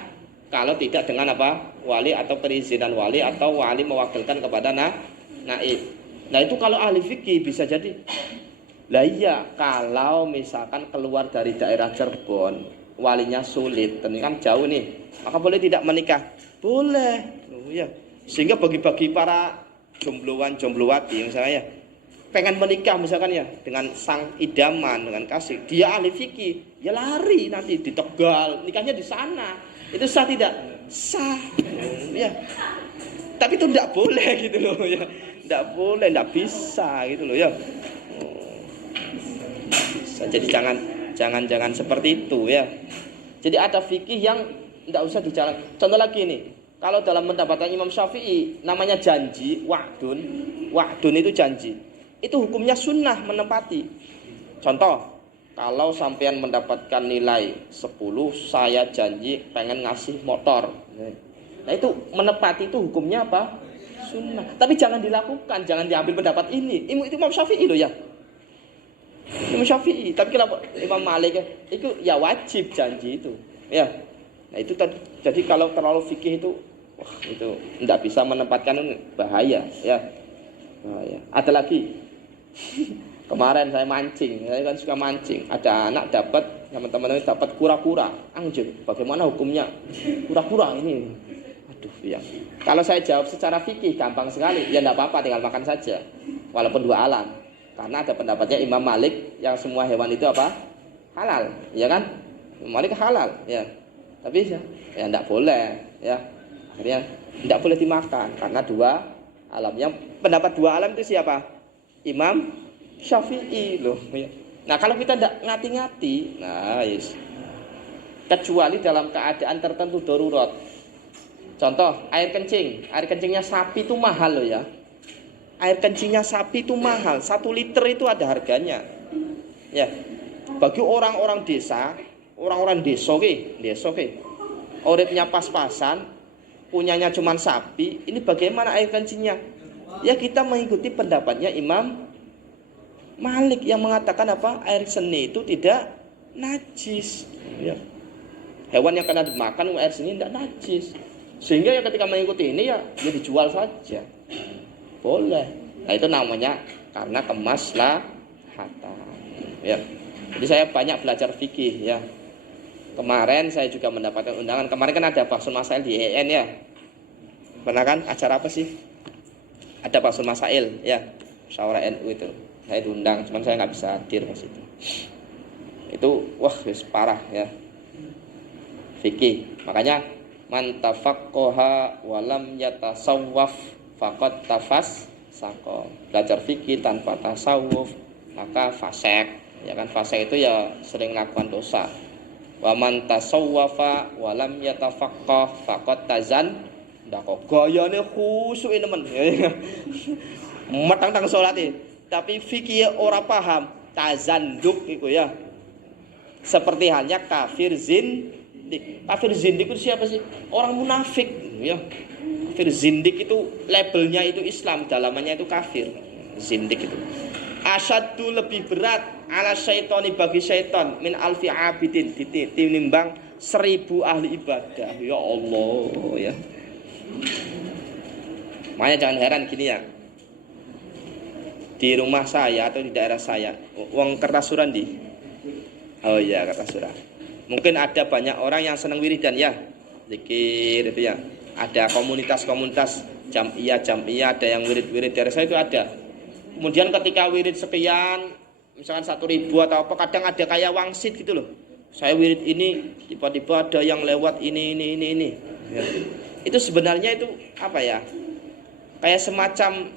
kalau tidak dengan apa? Wali atau perizinan wali atau wali mewakilkan kepada naib. Nah itu kalau ahli fikih bisa jadi. Lah iya, kalau misalkan keluar dari daerah Cirebon, walinya sulit, tentu kan jauh nih, maka boleh tidak menikah? Boleh. Oh, ya. Sehingga bagi-bagi para jomblowan-jomblowati misalnya ya, pengen menikah misalkan ya dengan sang idaman, dengan kasih, dia ahli fikih, ya lari nanti di Tegal, nikahnya di sana. Itu sah tidak? Sah. Ya. Tapi itu tidak boleh gitu loh ya. Tidak boleh, tidak bisa gitu loh ya. Jadi jangan seperti itu ya. Jadi ada fikih yang tidak usah dijalan. Contoh lagi nih, kalau dalam pendapatan Imam Syafi'i namanya janji, wa'dun itu janji. Itu hukumnya sunnah menepati. Contoh, kalau sampean mendapatkan nilai 10, saya janji pengen ngasih motor. Nah itu menepati itu hukumnya apa? Sunnah. Tapi jangan dilakukan, jangan diambil pendapat ini. Itu Imam Syafi'i loh ya. Imam Syafi'i. Tapi kalau Imam Malik itu ya wajib janji itu. Ya. Nah itu jadi kalau terlalu fikih itu, wah itu tidak bisa menempatkan, bahaya ya. Bahaya. Ada lagi. Kemarin saya mancing, saya kan suka mancing. Ada anak dapat, teman-teman dapat kura-kura. Anjir, bagaimana hukumnya? Kura-kura ini. Aduh, ya. Kalau saya jawab secara fikih gampang sekali. Ya enggak apa-apa, tinggal makan saja. Walaupun dua alam. Karena ada pendapatnya Imam Malik yang semua hewan itu apa? Halal, ya kan? Imam Malik halal, ya. Tapi ya enggak boleh, ya. Akhirnya enggak boleh dimakan karena dua alam. Yang pendapat dua alam itu siapa? Imam Syafi'i loh. Nah kalau kita tidak ngati-ngati, nah yes. Kecuali dalam keadaan tertentu darurat. Contoh air kencingnya sapi itu mahal loh ya. Air kencingnya sapi itu mahal, 1 liter itu ada harganya. Ya, bagi orang-orang desa, uripnya pas-pasan, punyanya cuma sapi, ini bagaimana air kencingnya? Ya kita mengikuti pendapatnya Imam Malik yang mengatakan apa? Air seni itu tidak najis. Ya. Hewan yang kena dimakan air seni tidak najis. Sehingga ya ketika mengikuti ini ya dijual saja. Boleh. Nah itu namanya karena kemaslahatan. Ya. Jadi saya banyak belajar fikih ya. Kemarin saya juga mendapatkan undangan. Kemarin kan ada Bahsul Masail di EN ya. Pernah kan acara apa sih? Ada Bahsul Masail ya. Musyawarah NU itu. Saya diundang, cuman saya nggak bisa hadir pas itu. Itu wah wis parah ya. Fikih. Makanya man tafaqqaha wa lam yatasawwaf faqad tafassaqa. Belajar fikih tanpa tasawuf maka fasik. Ya kan fasik itu ya sering melakukan dosa. Wa man tasawwafa wa lam yatafaqqah faqad tazan. Ndak kok gayane khusyuk nemen. Metang-tang salat tapi fikih ora paham, tazanduk iku ya. Seperti halnya kafir zindik. Kafir zindik itu siapa sih? Orang munafik ya. Kafir zindik itu labelnya itu Islam, dalamannya itu kafir. Zindik itu. Asyaddu lebih berat ala syaitani bagi syaitan min alfi abidin tinimbang 1000 ahli ibadah. Ya Allah ya. Makanya jangan heran gini ya. Di rumah saya atau di daerah saya, wong Kertasuran di. Oh iya Kertasuran. Mungkin ada banyak orang yang senang wiridan ya. Zikir itu ya. Ada komunitas-komunitas jam'iyah, ada yang wirid-wirid daerah saya itu ada. Kemudian ketika wirid sekian, misalkan 1000 atau apa, kadang ada kayak wangsit gitu loh. Saya wirid ini, tiba-tiba ada yang lewat ini. Ya. Itu sebenarnya itu apa ya? Kayak semacam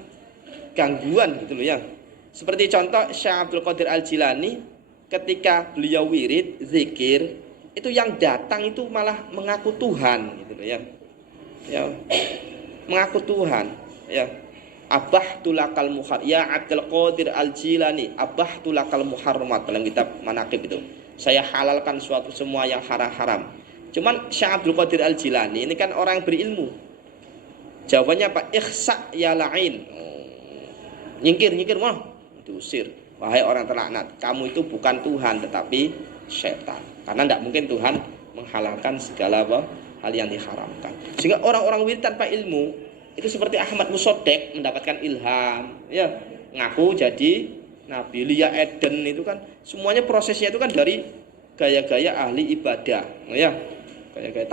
gangguan gitu loh ya. Seperti contoh Syekh Abdul Qadir Al-Jilani ketika beliau wirid, zikir, itu yang datang itu malah mengaku Tuhan gitu loh ya. Ya. Mengaku Tuhan ya. Abahtulakal muhar ya Abdul Qadir Al-Jilani abahtulakal muharramat dalam kitab manaqib itu. Saya halalkan suatu semua yang haram. Cuman Syekh Abdul Qadir Al-Jilani ini kan orang yang berilmu. Jawabannya apa? Ikhsa ya la'in. Nyingkir mah diusir. Wahai orang terlaknat, kamu itu bukan Tuhan tetapi setan. Karena tidak mungkin Tuhan menghalalkan segala hal yang diharamkan. Sehingga orang-orang wirid tanpa ilmu itu seperti Ahmad Musodek mendapatkan ilham, ya ngaku jadi Nabi. Lia Eden itu kan semuanya prosesnya itu kan dari gaya-gaya ahli ibadah, ya gaya-gaya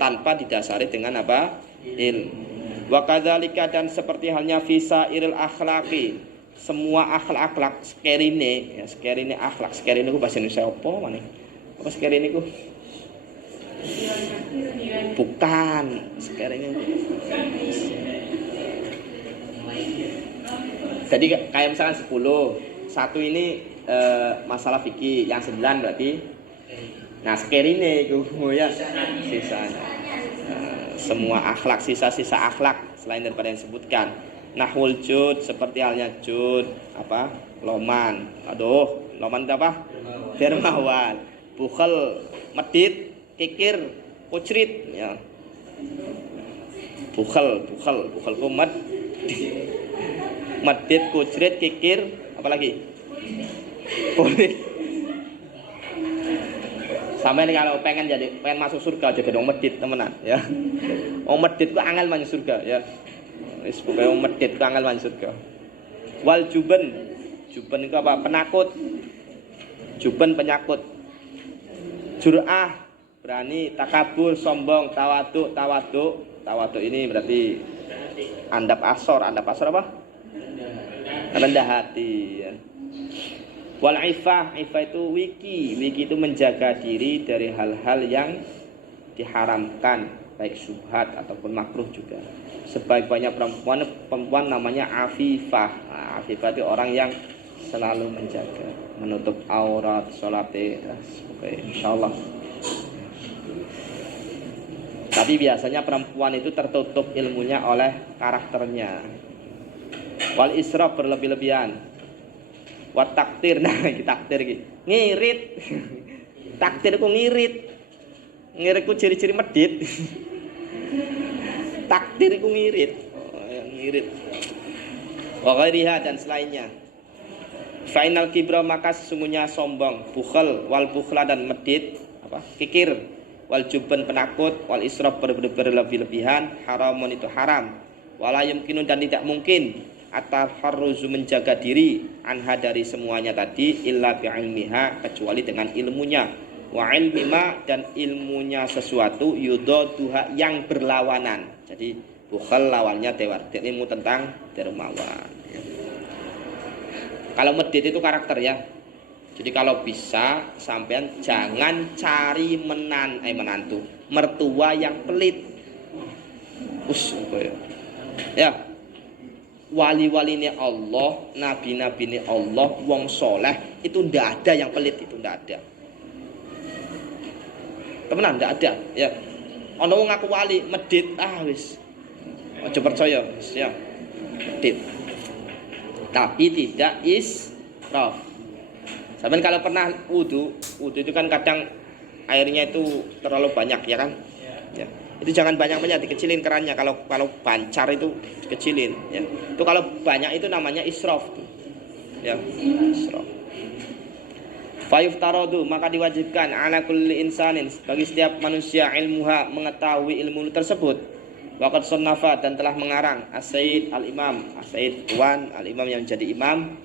tanpa didasari dengan apa? Ilmu. Wa kadzalika dan seperti halnya visa iril akhlaqi, semua akhlak skerine, ya skerine akhlak, skerine ku bahasa Indonesia apa maneh? Apa skerine ku? Bukan, skerine. Jadi kayak misalkan 10, satu ini masalah fikih, yang 9 berarti nah skerine itu ya sisanya semua akhlak, sisa-sisa akhlak selain daripada yang disebutkan. Nahwul jud seperti halnya jud apa? Loman. Aduh, loman itu apa? Dermawan. Bukhel, medit, kikir, kucrit ya. Bukhel kumat. Medit, kucrit, kikir, apalagi? Boleh. Sampai kalau pengen masuk surga jadi dong medit temenan ya. Medit ku angel masuk surga ya. Wis pokoke medit ku angel masuk surga. Wal juben itu apa? Penakut. Juben penyakut. Jur'ah berani, takabur sombong, tawaduk ini berarti andap asor apa? Rendah hati ya. Wal ifah itu wiki itu menjaga diri dari hal-hal yang diharamkan baik syubhat ataupun makruh juga. Sebaik-banyak perempuan namanya afifah. Nah, afifah itu orang yang selalu menjaga, menutup aurat, sholatnya, oke, insyaallah. Tapi biasanya perempuan itu tertutup ilmunya oleh karakternya. Wal israf berlebih-lebihan. Wat takdir, nah takdir gitu. Ngirit. Takdir ku ngirit. Ngirit ku ciri-ciri medit. Takdir ku ngirit. Ngirit. Wa ghairiha dan selainnya. Final kibra maka sesungguhnya sombong, bukhel, wal bukhla dan medit, apa? Kikir. wal jubban penakut, wal israf berlebih-lebihan, haramun itu haram. Wala yumkinu dan tidak mungkin at-taharruzu menjaga diri anha dari semuanya tadi illa bi'ilmiha kecuali dengan ilmunya. Wa ilmima dan ilmunya sesuatu yudaduha yang berlawanan. Jadi bukhal lawannya tewar, ilmu tentang dermawan. Kalau medit itu karakter ya. Jadi kalau bisa sampean jangan cari menantu, mertua yang pelit. Ya. Wali-wali ini Allah, nabi-nabi ini Allah, wong soleh itu ndak ada yang pelit, itu ndak ada. Temenan ndak ada, ya. Ono wong ngaku wali, medit, wis. Aja percaya, wis ya. Medit. Tapi tidak israf. Sampeyan kalau pernah wudu itu kan kadang airnya itu terlalu banyak ya kan? Ya. Itu jangan banyak-banyak, dikecilin kerannya. Kalau bancar itu dikecilin ya. Itu kalau banyak itu namanya israf. Ya, israf. Fayuftaradu maka diwajibkan ala kulli insanin bagi setiap manusia ilmuha mengetahui ilmu tersebut. Waqad sunnafa dan telah mengarang As-Sayyid Al-Imam, As-Sayyid Tuan Al-Imam yang jadi imam.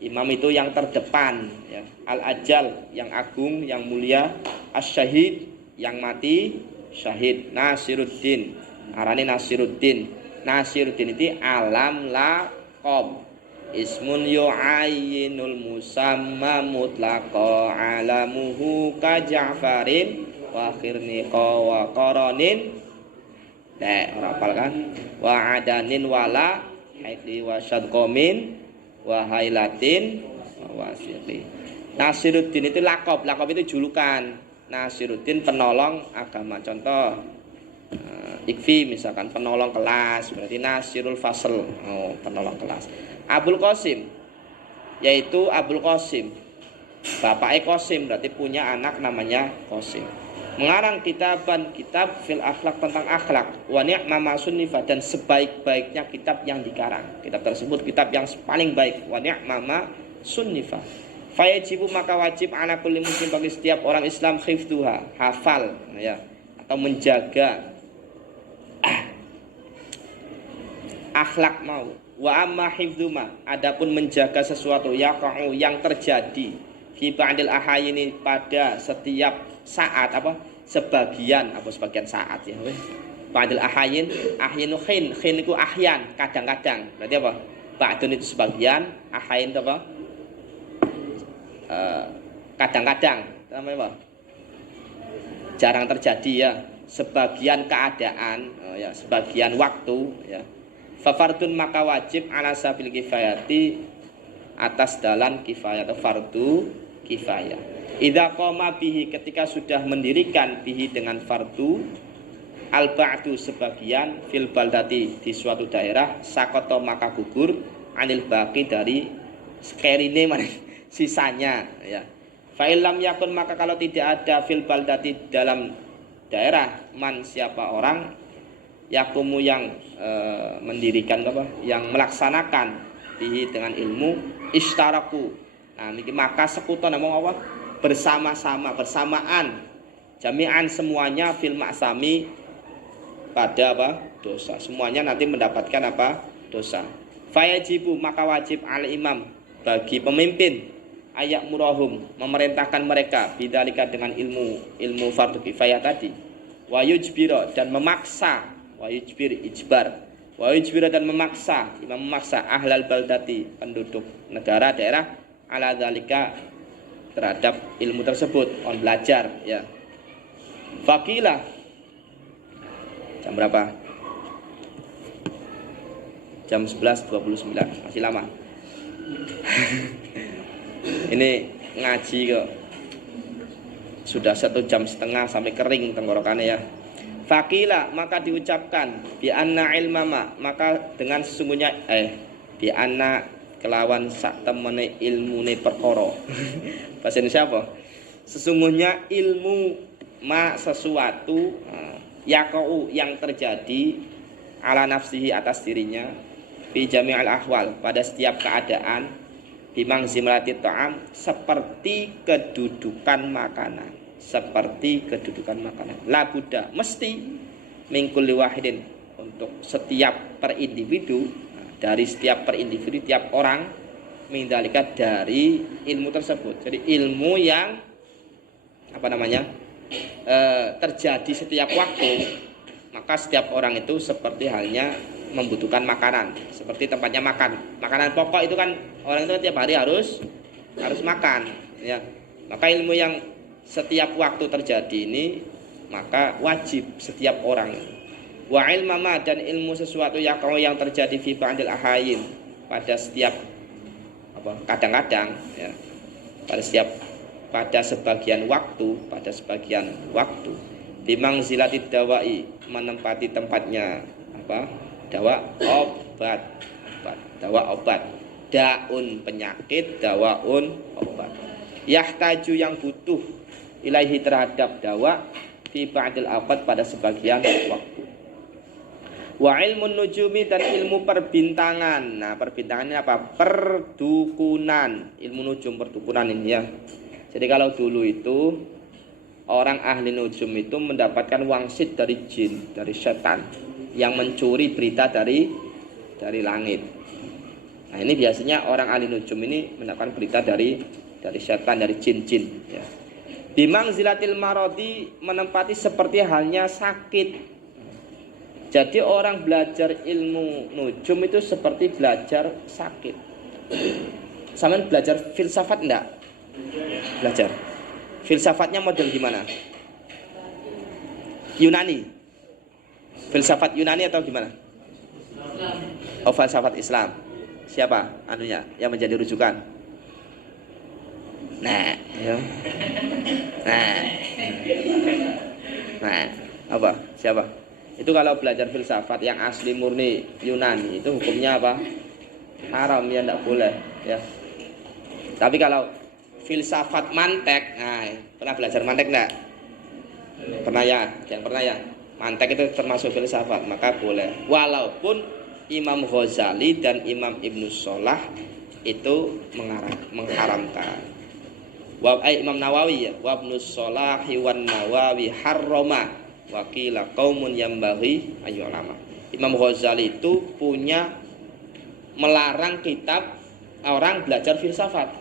Imam itu yang terdepan ya. Al-Ajal yang agung, yang mulia. As-Syahid yang mati, syahid. Nasiruddin, arane Nasiruddin. Nasiruddin itu alam laqab. Ismun yu'ayyinul musamma mutlaqa alamuhu ka Ja'farin wa khirniqa wa qaranin. Rapal kan? Wa adanin wala haidli wa syadqamin wa hailatin wa wasiqi. Nasiruddin itu laqab itu julukan. Nasiruddin penolong agama. Contoh Ikfi misalkan penolong kelas, berarti Nasirul Fasl, penolong kelas. Abul Qasim yaitu Abul Qasim, bapaknya Qasim, berarti punya anak namanya Qasim. Mengarang kitab fil akhlak tentang akhlak, wa ni'ma ma sunnifa dan sebaik-baiknya kitab yang dikarang. Kitab tersebut kitab yang paling baik, wa ni'ma ma sunnifa. Fayajibu maka wajib ala kulli muslim bagi setiap orang Islam khifduha, hafal ya, atau menjaga akhlak mau. Wa amma hifdzuma adapun menjaga sesuatu yaqa'u yang terjadi fi ba'dil ahayini pada setiap saat sebagian saat ya weh. Ba'dil ahayin ahyinu khin itu ahyan kadang-kadang berarti apa? Ba'dun itu sebagian, ahayin itu apa? Kadang-kadang namanya apa? Jarang terjadi ya, sebagian keadaan ya, sebagian waktu ya. Fafardun maka wajib ala sabil kifayati atas dalan kifayah atau fardu kifayah. Idza qoma bihi ketika sudah mendirikan bihi dengan fardu al-ba'du sebagian fil baldati di suatu daerah sakoto maka gugur anil baqi dari sekerine sisanya ya. Fa illam yakun maka kalau tidak ada fil baldati dalam daerah man siapa orang yakumu yang mendirikan yang melaksanakan bihi dengan ilmu istaraku. Nah niki maka sekuton ngomong apa? Bersamaan jami'an semuanya fil ma'sami pada dosa. Semuanya nanti mendapatkan dosa. Fayajibu maka wajib al imam bagi pemimpin ayak murahum memerintahkan mereka bidzalika dengan ilmu fardu kifayah tadi. Wa yujbira dan memaksa wa yujbir ijbar wa yujbir dan memaksa ahlal baldati penduduk negara daerah ala dzalika terhadap ilmu tersebut on belajar ya. Faqila jam berapa? Jam 11.29 masih lama. Ini ngaji kok sudah 1,5 jam sampai kering tenggorokannya ya. Faqila maka diucapkan bi anna ilmama maka dengan sesungguhnya bi anna kelawan sak temene ilmune perkara. Bahasa Indonesia apa? Sesungguhnya ilmu ma sesuatu yaqau yang terjadi ala nafsihi atas dirinya fi jami'al ahwal pada setiap keadaan bimang zimrati ta'am seperti kedudukan makanan. seperti kedudukan makanan. La budda, mesti mingkul wahidin, untuk setiap per individu, dari setiap per individu tiap orang, mindalika dari ilmu tersebut. Jadi ilmu yang terjadi setiap waktu, maka setiap orang itu seperti halnya membutuhkan makanan, seperti tempatnya makan. Makanan pokok itu kan orang itu tiap hari harus makan, ya. Maka ilmu yang setiap waktu terjadi ini, maka wajib setiap orang. Wa ilmama, dan ilmu sesuatu yang terjadi fi ba'dil ahayin, pada setiap kadang-kadang, ya, pada sebagian waktu bimang zilatid dawai, menempati tempatnya dawa obat, daun penyakit, dawaun obat, yahtaju yang butuh, ilaihi terhadap dawa, fi ba'dil awqat, pada sebagian waktu. Wa ilmun nujumi, dan ilmu perbintangan. Nah, perbintangan ini apa? Perdukunan. Ilmu nujum, perdukunan ini, ya. Jadi kalau dulu itu orang ahli nujum itu mendapatkan wangsit dari jin, dari setan yang mencuri berita dari langit. Nah, ini biasanya orang ahli nujum ini mendapatkan berita dari setan, dari jin-jin, ya. Bimang zilatil marodi, menempati seperti halnya sakit. Jadi orang belajar ilmu nujum itu seperti belajar sakit. Sampean belajar filsafat enggak? Belajar. Filsafatnya model gimana? Yunani. Filsafat Yunani atau gimana? Oh, filsafat Islam. Siapa anunya yang menjadi rujukan? Nah, ya. Nah, apa? Siapa? Itu kalau belajar filsafat yang asli murni Yunani, itu hukumnya apa? Haram, ya, enggak boleh, ya. Tapi kalau filsafat mantek, nah, pernah belajar mantek enggak? Pernah, ya? Yang pernah, ya? Mantek itu termasuk filsafat, maka boleh. Walaupun Imam Ghazali dan Imam Ibnu Shalah itu mengharamkan. Imam Nawawi, ya, wa Ibnu Shalah wan Nawawi harrama wa qila qaumun yambaghi ayyulama. Imam Ghazali itu punya melarang kitab orang belajar filsafat.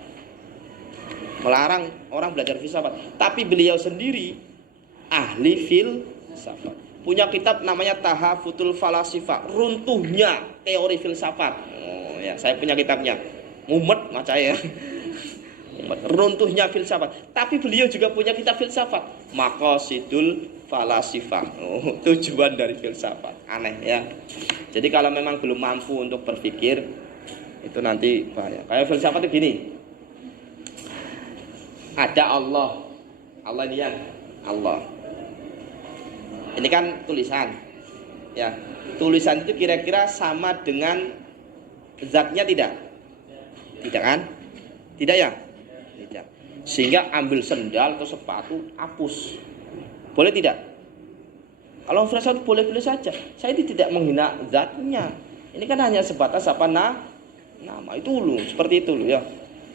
Melarang orang belajar filsafat. Tapi beliau sendiri ahli filsafat. Punya kitab namanya Tahafutul Falasifa, runtuhnya teori filsafat. Oh, ya, saya punya kitabnya. Mumet maca ya. Runtuhnya filsafat. Tapi beliau juga punya kitab filsafat, Maqasidul Falasifah. Oh, tujuan dari filsafat. Aneh, ya. Jadi kalau memang belum mampu untuk berpikir, itu nanti bahaya. Kayak filsafat itu gini. Ada Allah. Allah ini, ya. Allah. Ini kan tulisan. Ya. Tulisan itu kira-kira sama dengan zatnya tidak? Tidak kan? Tidak, ya? Tidak. Sehingga ambil sendal atau sepatu, hapus. Boleh tidak? Kalau filsafat boleh-boleh saja. Saya tidak menghina zatnya. Ini kan hanya sebatas nama itu loh, seperti itu loh, ya.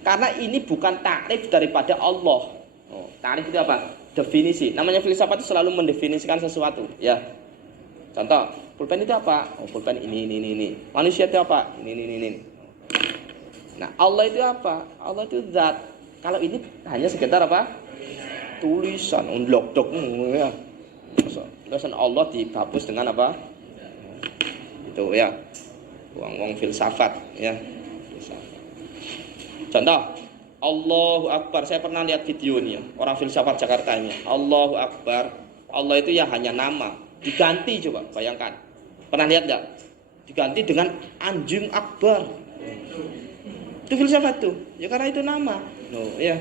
Karena ini bukan takrif daripada Allah. Oh, takrif itu apa? Definisi. Namanya filsafat itu selalu mendefinisikan sesuatu, ya. Contoh, pulpen itu apa? Oh, pulpen ini. Manusia itu apa? Ini. Nah, Allah itu apa? Allah itu zat. Kalau ini hanya sekedar apa? Tulisan, unlock-dok, ya. Tulisan Allah dihapus dengan apa? Itu, ya. Wong filsafat, ya. Contoh, Allahu Akbar. Saya pernah lihat videonya orang filsafat Jakarta ini. Allahu Akbar. Allah itu ya hanya nama. Diganti, coba bayangkan. Pernah lihat nggak? Diganti dengan anjing akbar. Itu filsafat tuh. Ya karena itu nama. Ya.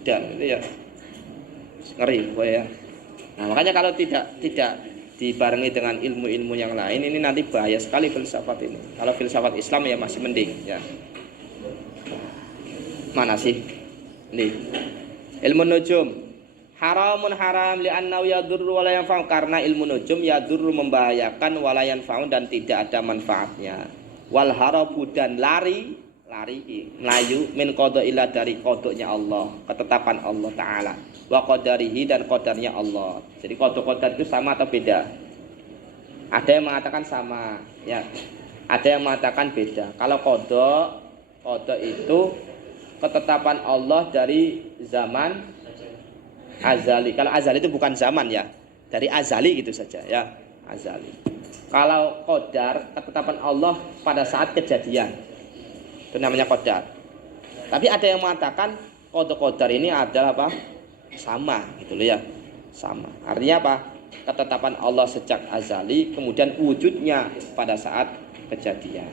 Dan itu ya ngeri, ya. Nah, makanya kalau tidak dibarengi dengan ilmu-ilmu yang lain, ini nanti bahaya sekali filsafat ini. Kalau filsafat Islam ya masih mending, ya. Mana sih? Ini ilmu nujum haramun haram li'annahu yadurru wa la yanfa'u, karena ilmu nujum yadurru membahayakan wa la yanfa'u dan tidak ada manfaatnya. Wal harabu dan lari lari melayu min qadaillah dari kodoknya Allah, ketetapan Allah Ta'ala, wa qadarihi dan qadarnya Allah. Jadi qada-qadar itu sama atau beda? Ada yang mengatakan sama, ya. Ada yang mengatakan beda. Kalau qada itu ketetapan Allah dari zaman azali. Kalau azali itu bukan zaman ya, dari azali gitu saja ya, azali. Kalau qadar ketetapan Allah pada saat kejadian, itu namanya qadar. Tapi ada yang mengatakan qadar ini adalah apa? Sama gitu loh ya. Sama. Artinya apa? Ketetapan Allah sejak azali kemudian wujudnya pada saat kejadian.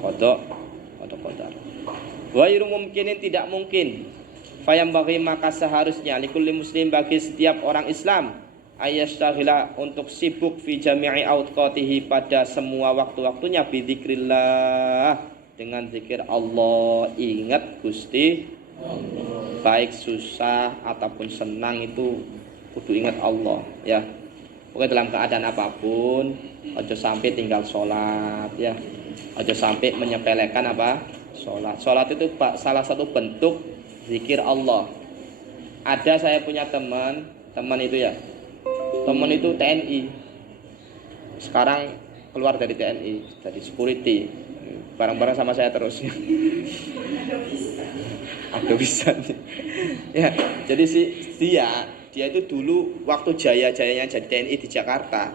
Qadar. Wa mungkinin tidak mungkin. Fayam bagi maka seharusnya likulli muslim bagi setiap orang Islam ayastaghila untuk sibuk fi jami'i awqatihi pada semua waktu-waktunya bidzikrillah dengan zikir Allah. Ingat Gusti Allah. Baik susah ataupun senang itu kudu ingat Allah ya. Pokoknya dalam keadaan apapun aja sampai tinggal sholat ya. Aja sampai menyepelekan apa? Sholat. Sholat itu salah satu bentuk zikir Allah. Ada saya punya teman itu ya. Teman itu TNI. Sekarang keluar dari TNI, jadi security. Bareng-bareng sama saya terus. Ada bisa. Ya, jadi dia itu dulu waktu jaya-jayanya jadi TNI di Jakarta.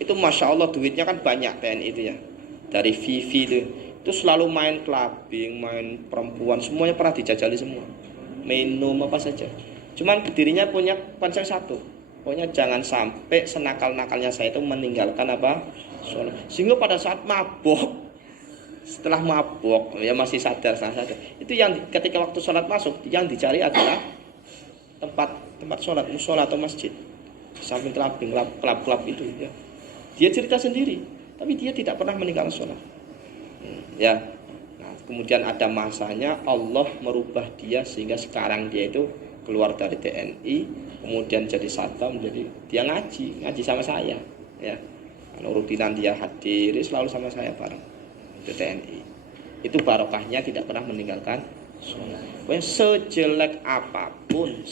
Itu Masya Allah duitnya kan banyak TNI itu ya. Dari Vivi itu selalu main clubbing, main perempuan, semuanya pernah dijajali semua. Minum apa saja. Cuman dirinya punya konsep satu. Pokoknya jangan sampai senakal-nakalnya saya itu meninggalkan apa? Sholat. Sehingga pada saat mabok, setelah mabok ya masih sadar. Itu yang ketika waktu sholat masuk, yang dicari adalah tempat sholat, musola atau masjid. Samping clubbing, klub itu ya. Dia cerita sendiri, tapi dia tidak pernah meninggalkan sholat. Ya. Nah, kemudian ada masanya Allah merubah dia sehingga sekarang dia itu keluar dari TNI, kemudian jadi satpam, jadi dia ngaji sama saya ya. Kalau rutinan dia hadir selalu sama saya bareng di TNI. Itu barokahnya tidak pernah meninggalkan sholat. Pokoknya sejelek apapun,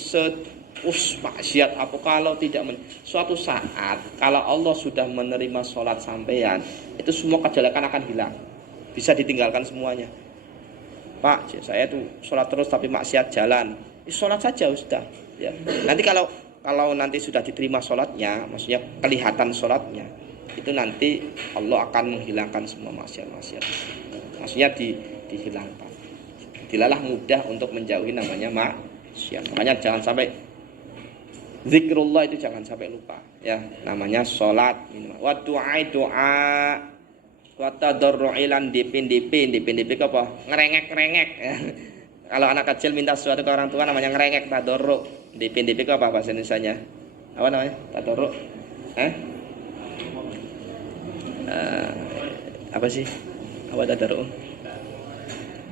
maksiat apa kalau tidak suatu saat kalau Allah sudah menerima sholat sampean, itu semua kejelekan akan hilang, bisa ditinggalkan semuanya. Pak, saya tuh sholat terus tapi maksiat jalan. Sholat saja sudah ya. Nanti kalau nanti sudah diterima sholatnya, maksudnya kelihatan sholatnya, itu nanti Allah akan menghilangkan semua maksiat. Maksudnya dihilangkan. Dilalah mudah untuk menjauhi namanya maksiat. Makanya jangan sampai zikrullah itu jangan sampai lupa ya. Namanya sholat. Wa doa wa tadarru'i lan dipin apa? Ngerengek. Kalau anak kecil minta sesuatu ke orang tua namanya ngerengek, tadarru. Dipin apa bahasa Indonesianya? Apa namanya? Tadarru. Apa sih? Apa tadarru?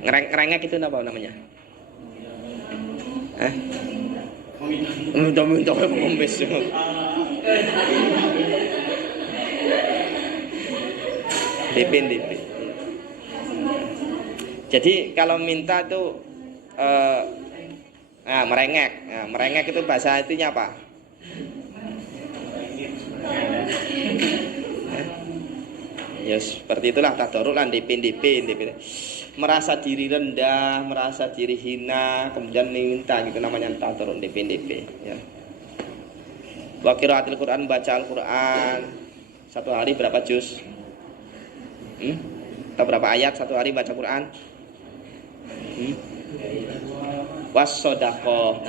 Ngerengek itu apa namanya? Minta mengombes. Dipin. Jadi kalau minta itu merengek. Merengek itu bahasa itunya apa? Ya seperti itulah tadarruk lan dipin. Merasa diri rendah, merasa diri hina, kemudian minta gitu namanya tadarruk dipin ya. Wa qiraatul Quran, baca Al-Quran. Satu hari berapa juz? Atau berapa ayat satu hari baca Quran? Wasodako.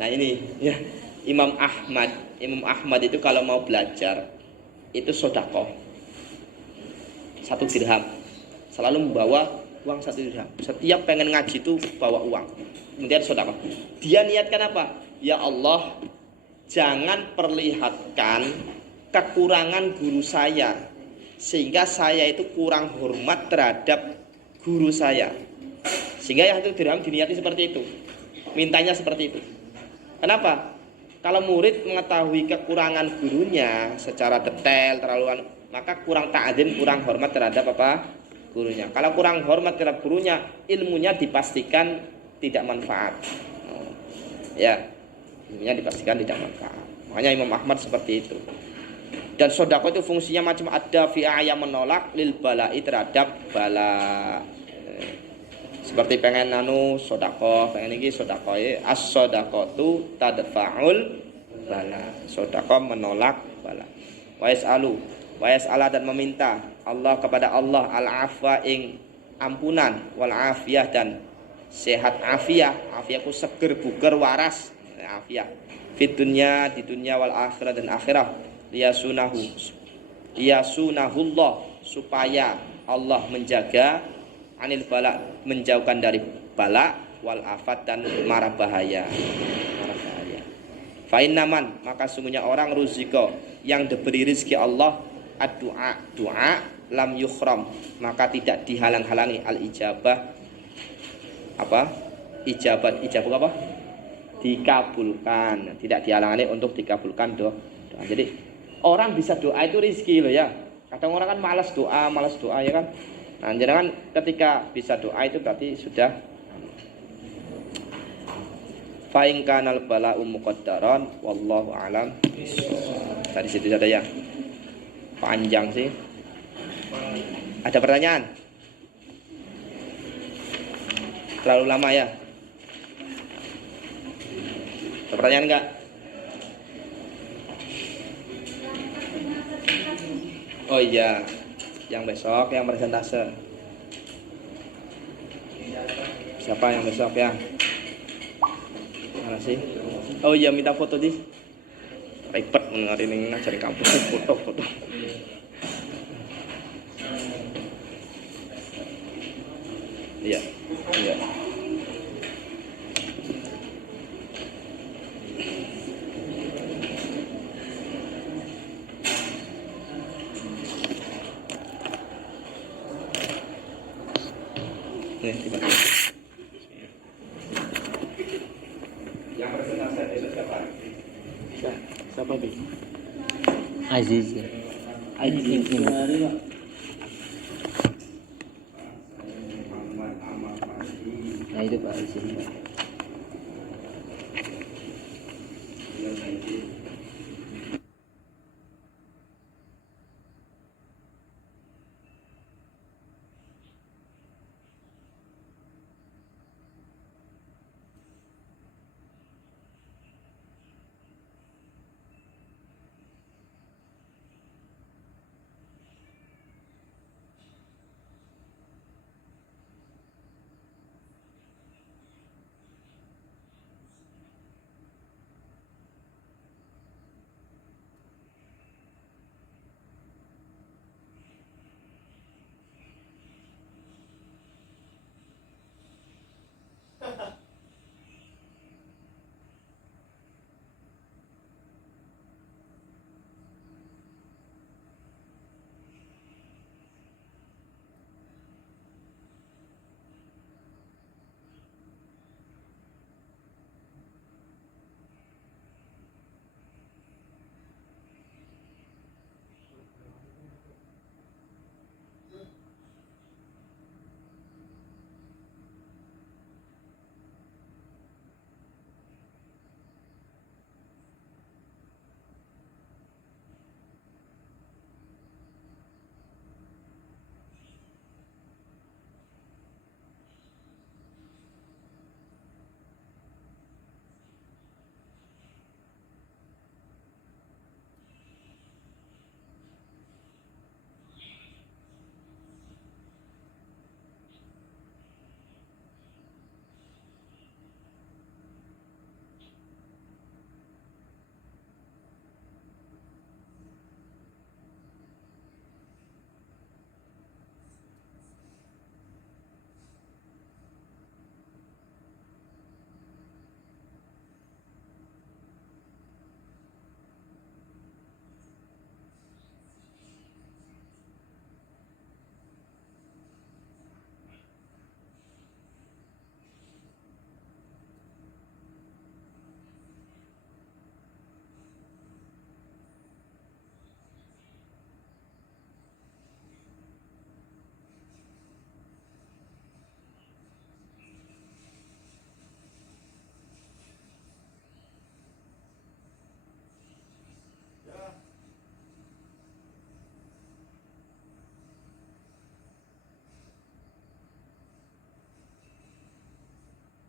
Nah ini ya, Imam Ahmad itu kalau mau belajar itu sodako 1 dirham, selalu membawa uang 1 dirham. Setiap pengen ngaji itu bawa uang, kemudian sodako. Dia niatkan apa? Ya Allah, jangan perlihatkan kekurangan guru saya sehingga saya itu kurang hormat terhadap guru saya. Sehingga yang itu dirham diniati seperti itu. Mintanya seperti itu. Kenapa? Kalau murid mengetahui kekurangan gurunya secara detail, maka kurang ta'adzim, kurang hormat terhadap apa? gurunya. Kalau kurang hormat terhadap gurunya, ilmunya dipastikan tidak manfaat. Ya, ilmunya dipastikan tidak manfaat. Makanya Imam Ahmad seperti itu. Dan sodako itu fungsinya macam ada fi'aya menolak lil balai terhadap bala. Seperti pengen sodako, pengen ini sodako ya. As sodako tu tadfa'ul bala. Sodako menolak bala. Wa yas'ala dan meminta Allah kepada Allah al-afwa ing ampunan wal afiyah dan sehat afiyah. Afiyah ku seger buger waras afiyah. Fit dunya di dunya wal akhirah dan akhirah. Liyasunahullah supaya Allah menjaga anil bala menjauhkan dari bala wal afat dan mara bahaya. Fa innaman maka sungguhnya orang ruziko yang diberi rezeki Allah doa lam yukhram maka tidak dihalang-halangi al ijabah ijabah apa dikabulkan, tidak dihalangi untuk dikabulkan doa. Jadi orang bisa doa itu rezeki loh ya. Kadang orang kan malas doa ya kan. Nah, jangan ketika bisa doa itu berarti sudah fa in kanal bala'u muqaddaran wallahu alam. Tadi situ ada ya. Panjang sih. Ada pertanyaan? Terlalu lama ya? Ada pertanyaan enggak? Oh iya, yang besok yang presentase. Siapa yang besok ya? Mana sih? Oh iya, minta foto di. Ribet mendengar ini cari kampus foto. Iya. Nih, tiba. Yang presentasi itu siapa? Siapa Bi? Aziz. Nah itu Pak Aziz.